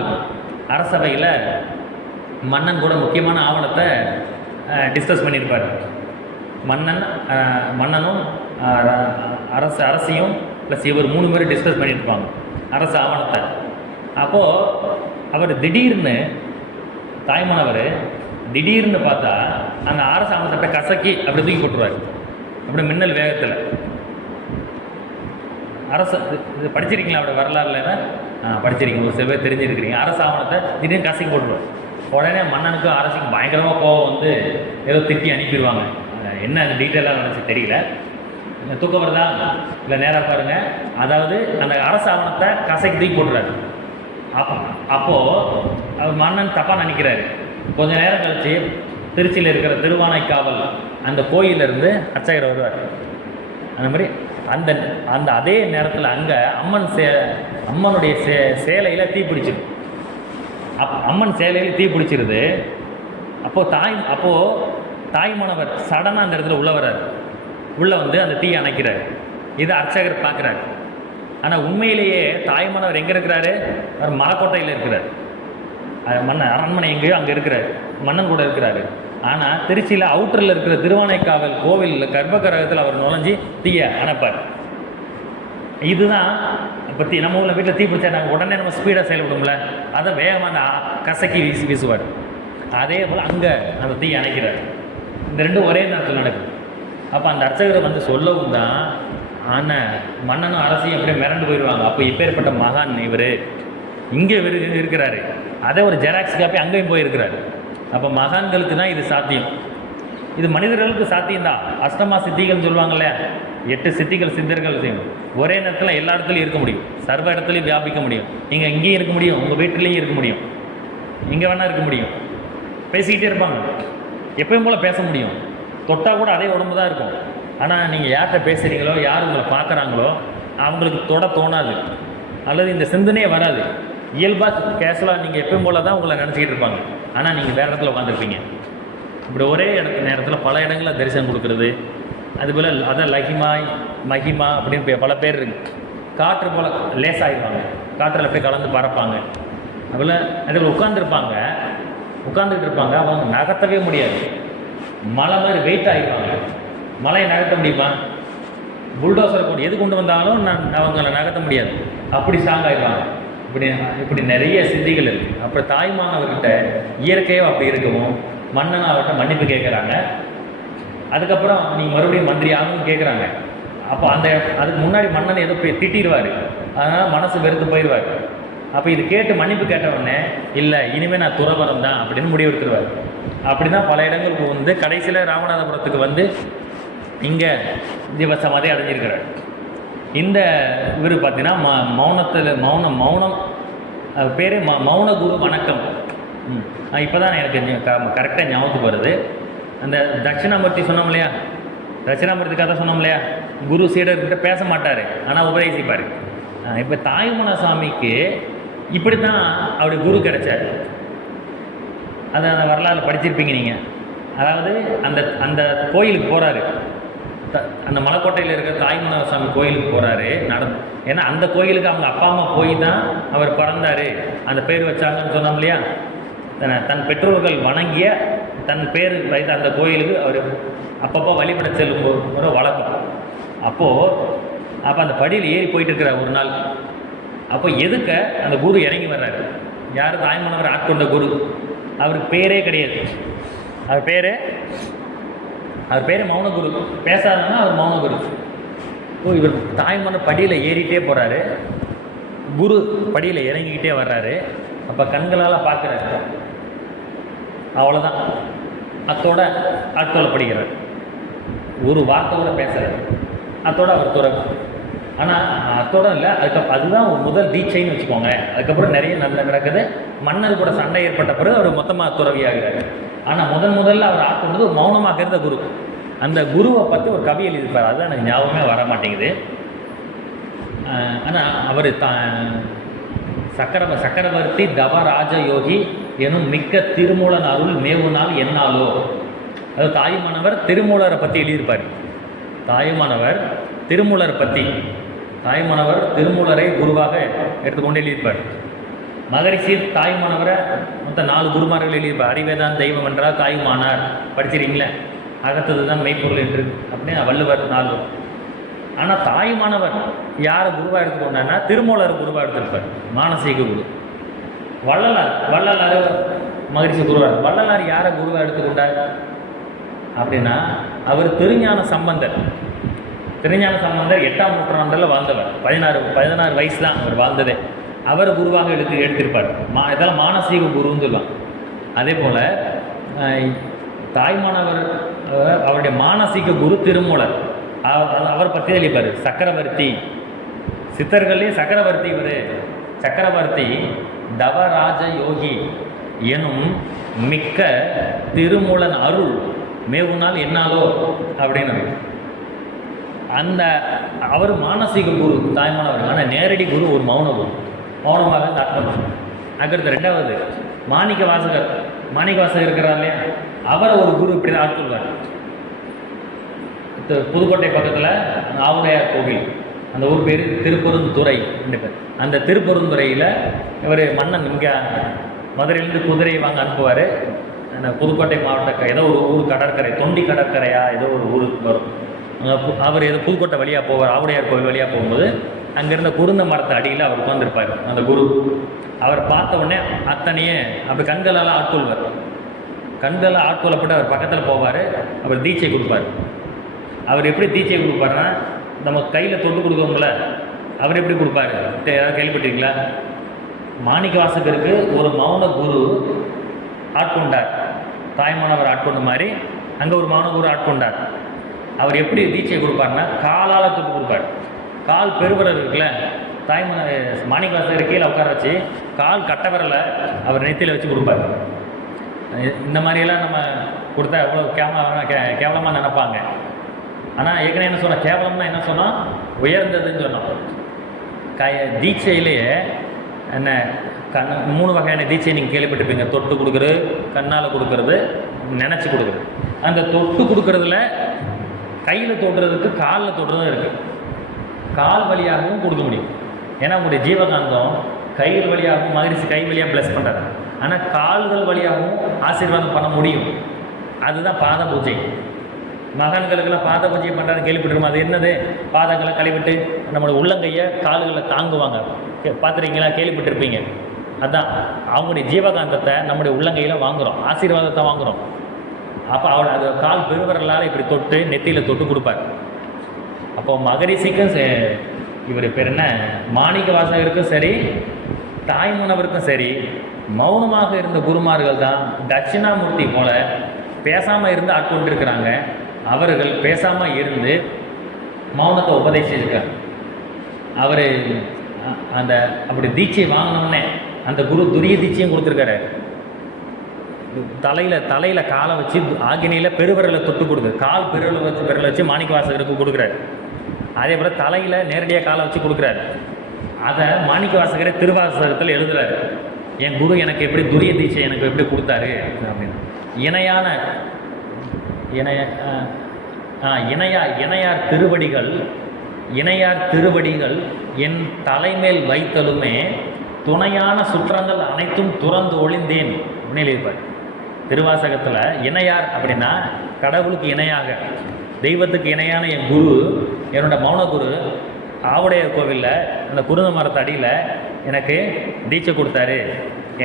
அரசவையில் மன்னன் கூட முக்கியமான ஆவணத்தை டிஸ்கஸ் பண்ணியிருப்பார். மன்னனும் அரசியும் ப்ளஸ் இவர் 3 பேரும் டிஸ்கஸ் பண்ணியிருப்பாங்க அரசு ஆவணத்தை. அப்போது அவர் திடீர்னு தாய்மானவர் திடீர்னு பார்த்தா அந்த அரசு ஆவணத்தை கசக்கி அப்படி தூக்கி போட்டுருவார், அப்படி மின்னல் வேகத்தில். அரசு இது படிச்சிருக்கீங்களா? அப்படி வரலாறுலன்னா படிச்சிருக்கீங்க, ஒரு சில பேர் தெரிஞ்சிருக்கிறீங்க. அரசு ஆவணத்தை திடீர்னு கசக்கி போட்டுருவார். உடனே மன்னனுக்கும் அரசுக்கும் பயங்கரமாக கோவம் வந்து ஏதோ திட்டி அனுப்பிடுவாங்க. என்ன அந்த டீட்டெயிலாக நினச்சி தெரியல, தூக்கம் வருதா இல்லை நேராக பாருங்கள். அதாவது அந்த அரசு ஆவணத்தை கசக்கி தூக்கி போட்டுறாரு. அப்போது அவர் மன்னன் தப்பாக நினைக்கிறாரு. கொஞ்சம் நேரம் கழித்து திருச்சியில் இருக்கிற திருவானைக்காவல் அந்த கோயிலிருந்து அர்ச்சகர் வருவார். அந்த மாதிரி அந்த அதே நேரத்தில் அங்கே அம்மனுடைய சேலையில் தீ பிடிச்சிடும். அம்மன் சேலையில் தீ பிடிச்சிருது. அப்போது தாய்மானவர் சடனாக அந்த இடத்துல உள்ளே வர்றார். உள்ளே வந்து அந்த தீயை அணைக்கிறார். இதை அர்ச்சகர் பார்க்குறாரு. ஆனால் உண்மையிலேயே தாய்மானவர் எங்கே இருக்கிறாரு? அவர் மலைக்கோட்டையில் இருக்கிறார். அரண்மனை எங்கேயோ அங்கே இருக்கிறார், மன்னன் கூட இருக்கிறாரு. ஆனால் திருச்சியில் அவுட்டரில் இருக்கிற திருவானைக்காவல் கோவிலில் கர்ப்பகிரகத்தில் அவர் நுழைஞ்சி தீயை அணைப்பார். இதுதான் பற்றி நம்ம ஊரில் வீட்டில் தீ பிடிச்சா நாங்கள் உடனே நம்ம ஸ்பீடாக செயல்படும்ல, அதை வேகமாக கசக்கி வீசுவார். அதே போல் அங்கே அந்த தீ அணைக்கிறார். இந்த ரெண்டும் ஒரே நேரத்தில் நடக்குது. அப்போ அந்த அர்ச்சகரை வந்து சொல்லவும் தான் ஆனால் மன்னனும் அரசியும் அப்படியே மிரண்டு போயிடுவாங்க. அப்போ இப்பேற்பட்ட மகான் இவர் இங்கே இருக்கிறாரு, அதே ஒரு ஜெராக்ஸ் காப்பி அங்கேயும் போயிருக்கிறாரு. அப்போ மகான்களுக்கு தான் இது சாத்தியம். இது மனிதர்களுக்கு சாத்தியம்தான். அஷ்டமா சித்திகள்னு சொல்லுவாங்கள்ல, 8 சித்திகள் சித்தர்கள் செய்யும். ஒரே நேரத்தில் எல்லா இடத்துலையும் இருக்க முடியும், சர்வ இடத்துலையும் வியாபிக்க முடியும். நீங்கள் இங்கேயும் இருக்க முடியும், உங்கள் வீட்டிலையும் இருக்க முடியும், இங்கே வேணால் இருக்க முடியும். பேசிக்கிட்டே இருப்பாங்க, எப்பயும் போல் பேச முடியும். தொட்டால் கூட அதே உடம்பு தான் இருக்கும். ஆனால் நீங்கள் யார்கிட்ட பேசுகிறீங்களோ, யார் உங்களை பார்க்குறாங்களோ அவங்களுக்கு தொட தோணாது, அல்லது இந்த சிந்தனையே வராது. இயல்பாக கேஷுவலாக நீங்கள் எப்பயும் போல் தான் உங்களை நினச்சிக்கிட்டு இருப்பாங்க. ஆனால் நீங்கள் வேறு இடத்துல உட்காந்துருப்பீங்க. இப்படி ஒரே நேரத்தில் பல இடங்களில் தரிசனம் கொடுக்குறது. அதுபோல் அதான் லஹிமாய் மஹிமா அப்படின்னு பல பேர் இருக்குது. காற்று போல் லேசாகிடுவாங்க, காற்றில் அப்படியே கலந்து பறப்பாங்க. அதுபோல் அதில் உட்காந்துக்கிட்டு இருப்பாங்க, அவங்க நகர்த்தவே முடியாது. மலை மாதிரி வெயிட் ஆகிடுவாங்க. மலையை நகர்த்த முடியுமா? புல்டோசர் கொண்டு எது கொண்டு வந்தாலும் அவங்கள நகர்த்த முடியாது, அப்படி ஸ்ட்ராங் ஆகிடுவாங்க. இப்படி நிறைய சித்திகள் இருக்குது. அப்புறம் தாய்மானவர்கிட்ட இயற்கையோ அப்படி இருக்கவும் மன்னன் அவர்கிட்ட மன்னிப்பு கேட்குறாங்க. அதுக்கப்புறம் நீங்கள் மறுபடியும் மந்திரி ஆகணும்னு கேட்குறாங்க. அப்போ அதுக்கு முன்னாடி மன்னன் ஏதோ திட்டிடுவார், அதனால் மனசு வெறுத்து போயிடுவார். அப்போ இது கேட்டு மன்னிப்பு கேட்டவுடனே இல்லை இனிமேல் நான் துறவரம் தான் அப்படின்னு முடிவெடுத்துருவார். அப்படி தான் பல இடங்களுக்கு கடைசியில் ராமநாதபுரத்துக்கு இங்கே ஜீவசமாதி அடைஞ்சிருக்கிறார். இந்த இவர் பார்த்தீங்கன்னா மௌனம் அது பேர் மௌன குரு வணக்கம். இப்போ தான் எனக்கு கரெக்டாக ஞாபகத்துக்கு வருது. அந்த தட்சிணாமூர்த்தி சொன்னோம் இல்லையா, தட்சிணாமூர்த்தி கதை சொன்னோம் இல்லையா, குரு சீடர்கிட்ட பேச மாட்டார், ஆனால் உபதேசிப்பார். இப்போ தாயுமான சாமிக்கு இப்படி தான் அவருடைய குரு கிடைச்சார். அதை அந்த வரலாறு படிச்சிருப்பீங்க நீங்கள். அதாவது அந்த கோயிலுக்கு போகிறாரு, அந்த மலைக்கோட்டையில் இருக்கிற தாய்மன சாமி கோயிலுக்கு போகிறாரு ஏன்னா அந்த கோயிலுக்கு அவங்க அப்பா அம்மா போய் தான் அவர் பிறந்தார், அந்த பேர் வச்சாங்கன்னு சொன்னோம் இல்லையா. தன் பெற்றோர்கள் வணங்கிய தன் பேர் வைத்த அந்த கோயிலுக்கு அவர் அப்பப்போ வழிபட செல்லும் ஒரு வழக்கம். அப்போ அந்த படியில் ஏறி போயிட்டு இருக்கிறார் ஒரு நாள். அப்போ எதுக்க அந்த குரு இறங்கி வர்றாரு. யார்? தாய்மனவர் ஆட்கொண்ட குரு. அவருக்கு பேரே கிடையாது. அவர் பேர் மௌனகுரு. பேசாதன்னா அவர் மௌனகுரு. இவர் தாய்மன படியில் ஏறிட்டே போகிறாரு, குரு படியில் இறங்கிக்கிட்டே வர்றாரு. அப்போ கண்களால் பார்க்குறாரு, அவ்வளோதான். அத்தோட ஆட்கொள்ளப்படுகிறார். ஒரு வார்த்தையோட பேசுகிறார், அத்தோட அவர் துறவு. ஆனால் அத்தோட இல்லை, அதுதான் ஒரு முதல் தீட்சைன்னு வச்சுக்கோங்க. அதுக்கப்புறம் நிறைய நல்ல நடக்குது. மன்னர் கூட சண்டை ஏற்பட்ட பிறகு அவர் மொத்தமாக துறவியாகிறார். ஆனால் முதல்ல அவர் ஆட்கொண்டது ஒரு மௌனமாக இருந்த குரு. அந்த குருவை பற்றி ஒரு கவி எழுதியிருப்பார், அதுதான் எனக்கு ஞாபகமே வர மாட்டேங்குது. ஆனால் அவர் சக்கரவர்த்தி தவராஜ யோகி எனும் மிக்க திருமூலன் அருள் மேவுனால் என்னாலோ. அது தாயுமானவர் திருமூலரை பற்றி எழுதியிருப்பார். தாயுமானவர் திருமூலரை குருவாக எடுத்துக்கொண்டு எழுதியிருப்பார். மகரிஷி தாயுமானவரை மொத்த 4 குருமார்கள் எழுதியிருப்பார். அறிவேதான் தெய்வம் என்றால் தாயுமானார் படிச்சிருக்கீங்களே, அகத்தது தான் மெய்ப்பொருள் என்று அப்படின்னு வள்ளுவர் 4. ஆனால் தாயுமானவர் யாரை குருவாக எடுத்துக்கொண்டார்னா திருமூலர் குருவாக எடுத்திருப்பார், மானசீக குரு. வள்ளலார் மகரிஷி குருவார். வள்ளலார் யாரை குருவாக எடுத்துக்கொண்டார் அப்படின்னா அவர் திருஞான சம்பந்தர். 8ஆம் நூற்றாண்டில் வாழ்ந்தவர். 16 வயசு தான் அவர் வாழ்ந்ததே. அவர் குருவாக எடுத்திருப்பார். இதெல்லாம் மானசீக குருன்னு சொல்லலாம். அதே போல் தாய்மானவர் அவருடைய மானசீக குரு திருமூலர். அவர் பற்றி எழுதிப்பார். சக்கரவர்த்தி சித்தர்களே சக்கரவர்த்தி. சக்கரவர்த்தி தவராஜ யோகி எனும் மிக்க திருமூலன் அருள் மேவுனால் என்னாலோ அப்படின்னு. அவர் மானசீக குரு தாய்மானவர். ஆனால் நேரடி குரு ஒரு மௌன குரு. மௌனமாக தாக்கம். அதுக்கடுத்து 2வது மாணிக்க வாசகர் இருக்கிறார் இல்லையா, அவரை ஒரு குரு இப்படி தான் ஆட்கொள்வார். புதுக்கோட்டை பக்கத்தில் ஆவுடையார் கோவில், அந்த ஊர் பேர் திருப்பெருந்துறை. அந்த திருப்பெருந்துறையில் இவர் மன்னன் இங்கே மதுரையிலேருந்து குதிரை வாங்க அனுப்புவார். அந்த புதுக்கோட்டை மாவட்ட ஏதோ ஒரு ஊர் கடற்கரை, தொண்டி கடற்கரையா ஏதோ ஒரு ஊருக்கு வரும். அவர் ஏதோ புதுக்கோட்டை வழியாக போவார். ஆவுடையார் கோவில் வழியாக போகும்போது அங்கேருந்த குருந்த மரத்தை அடியில் அவர் உட்காந்துருப்பார் அந்த குரு. அவர் பார்த்த உடனே அத்தனையே அப்படி கண்களால் ஆட்கொள்வார். கண்களால் ஆட்கொள்ளப்பட்டு அவர் பக்கத்தில் போவார். அவர் தீட்சை கொடுப்பார். அவர் எப்படி தீட்சை கொடுப்பாருன்னா, நம்ம கையில் தொட்டு கொடுக்குறோம்ல, அவர் எப்படி கொடுப்பார் யாராவது கேள்விப்பட்டிருக்கீங்களா? மாணிக்க வாசகருக்கு ஒரு மௌன குரு ஆட்கொண்டார். தாய்மானவர் ஆட்கொண்ட மாதிரி அங்கே ஒரு மௌன குரு ஆட்கொண்டார். அவர் எப்படி தீட்சை கொடுப்பார்னா காலால் தொட்டு கொடுப்பார். கால் பெருவிரல் இருக்குல்ல, மாணிக்க வாசகர் கீழே உட்கார வச்சு கால் கட்டவிரலை அவர் நெத்தியில் வச்சு கொடுப்பார். இந்த மாதிரியெல்லாம் நம்ம கொடுத்தா எவ்வளோ கேவலமாக நினைப்பாங்க. ஆனால் ஏற்கனவே என்ன சொன்னால், கேவலம்னா என்ன சொன்னால் உயர்ந்ததுன்னு சொன்னோம். தீட்சையிலேயே என்ன கண் 3 வகையான தீட்சை நீங்கள் கேள்விப்பட்டிருப்பீங்க. தொட்டு கொடுக்குறது, கண்ணால் கொடுக்கறது, நினச்சி கொடுக்குறது. அந்த தொட்டு கொடுக்குறதுல கையில் தொடுறதுக்கு காலில் தொடுறதும் இருக்குது. கால் வழியாகவும் கொடுக்க முடியும். ஏன்னா உங்களுடைய ஜீவகாந்தம் கைகள் வழியாகவும் மகரிஷி கை வழியாக ப்ளஸ் பண்ணுறாரு. ஆனால் கால்கள் வழியாகவும் ஆசீர்வாதம் பண்ண முடியும். அதுதான் பாத பூஜை. மகான்களுக்கெல்லாம் பாத பூஜை பண்ணுறாரு கேள்விப்பட்டிருக்கோம். அது என்னது? பாதங்களை கழுவிட்டு நம்மளோட உள்ளங்கையை கால்களில் தாங்குவாங்க. பார்த்துருக்கீங்களா? கேள்விப்பட்டிருப்பீங்க. அதுதான் அவங்களுடைய ஜீவகாந்தத்தை நம்முடைய உள்ளங்கையில் வாங்குகிறோம், ஆசீர்வாதத்தை வாங்குகிறோம். அப்போ அவளை அது கால் பெருவரலால் இப்படி தொட்டு நெத்தியில் தொட்டு கொடுப்பார். அப்போ மகரிஷிக்கும் இவர் பேர் என்ன, மாணிக்க வாசகருக்கும் சரி, தாய்மனவருக்கும் சரி, மௌனமாக இருந்த குருமார்கள் தான் தட்சிணாமூர்த்தி போல பேசாமல் இருந்து ஆட்கொண்டிருக்கிறாங்க. அவர்கள் பேசாமல் இருந்து மௌனத்தை உபதேசிச்சிருக்கார். அவர் அந்த அப்படி தீட்சை வாங்கினோடனே அந்த குரு துரிய தீட்சையும் கொடுத்துருக்காரு. தலையில் காலை வச்சு ஆகினியில் பெருவிரலை தொட்டு கொடுக்குது. கால் விரலை வச்சு மாணிக்க வாசகருக்கு கொடுக்குறாரு. அதே போல் தலையில் நேரடியாக காலை வச்சு கொடுக்குறாரு. அதை மாணிக்க வாசகரை திருவாசகத்தில் எழுதுறாரு. என் குரு எனக்கு எப்படி துரிய தீட்சை எனக்கு எப்படி கொடுத்தாரு அப்படின்னு. இணையார் திருவடிகள் என் தலைமேல் வைத்தலுமே துணையான சுற்றங்கள் அனைத்தும் துறந்து ஒளிந்தேன் அப்படின்னு எழுதிப்பார். திருவாசகத்தில் இணையார் அப்படின்னா கடவுளுக்கு இணையாக, தெய்வத்துக்கு இணையான என் குரு, என்னோட மௌன குரு ஆவுடையார் கோவிலில் அந்த குருந்த மரத்து அடியில் எனக்கு தீட்சை கொடுத்தாரு.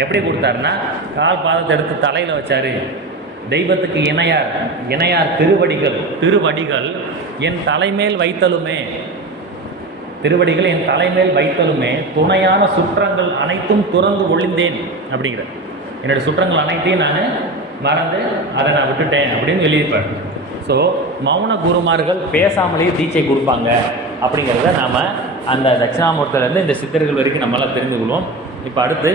எப்படி கொடுத்தாருன்னா, கால் பாதத்தை எடுத்து தலையில் வச்சார். தெய்வத்துக்கு இணையார் திருவடிகள் என் தலைமேல் வைத்தலுமே, திருவடிகள் என் தலைமேல் வைத்தலுமே துணையான சுற்றங்கள் அனைத்தும் துறந்து ஒளிந்தேன் அப்படிங்கிற. என்னோடய சுற்றங்கள் அனைத்தையும் நான் மறந்து அதை நான் விட்டுட்டேன் அப்படின்னு எழுதிப்பார். ஸோ மௌன குருமார்கள் பேசாமலேயே தீட்சை கொடுப்பாங்க அப்படிங்கிறத நாம் அந்த தட்சிணாமூர்த்திலேருந்து இந்த சித்தர்கள் வரைக்கும் நம்மளால் தெரிந்து கொள்வோம். இப்போ அடுத்து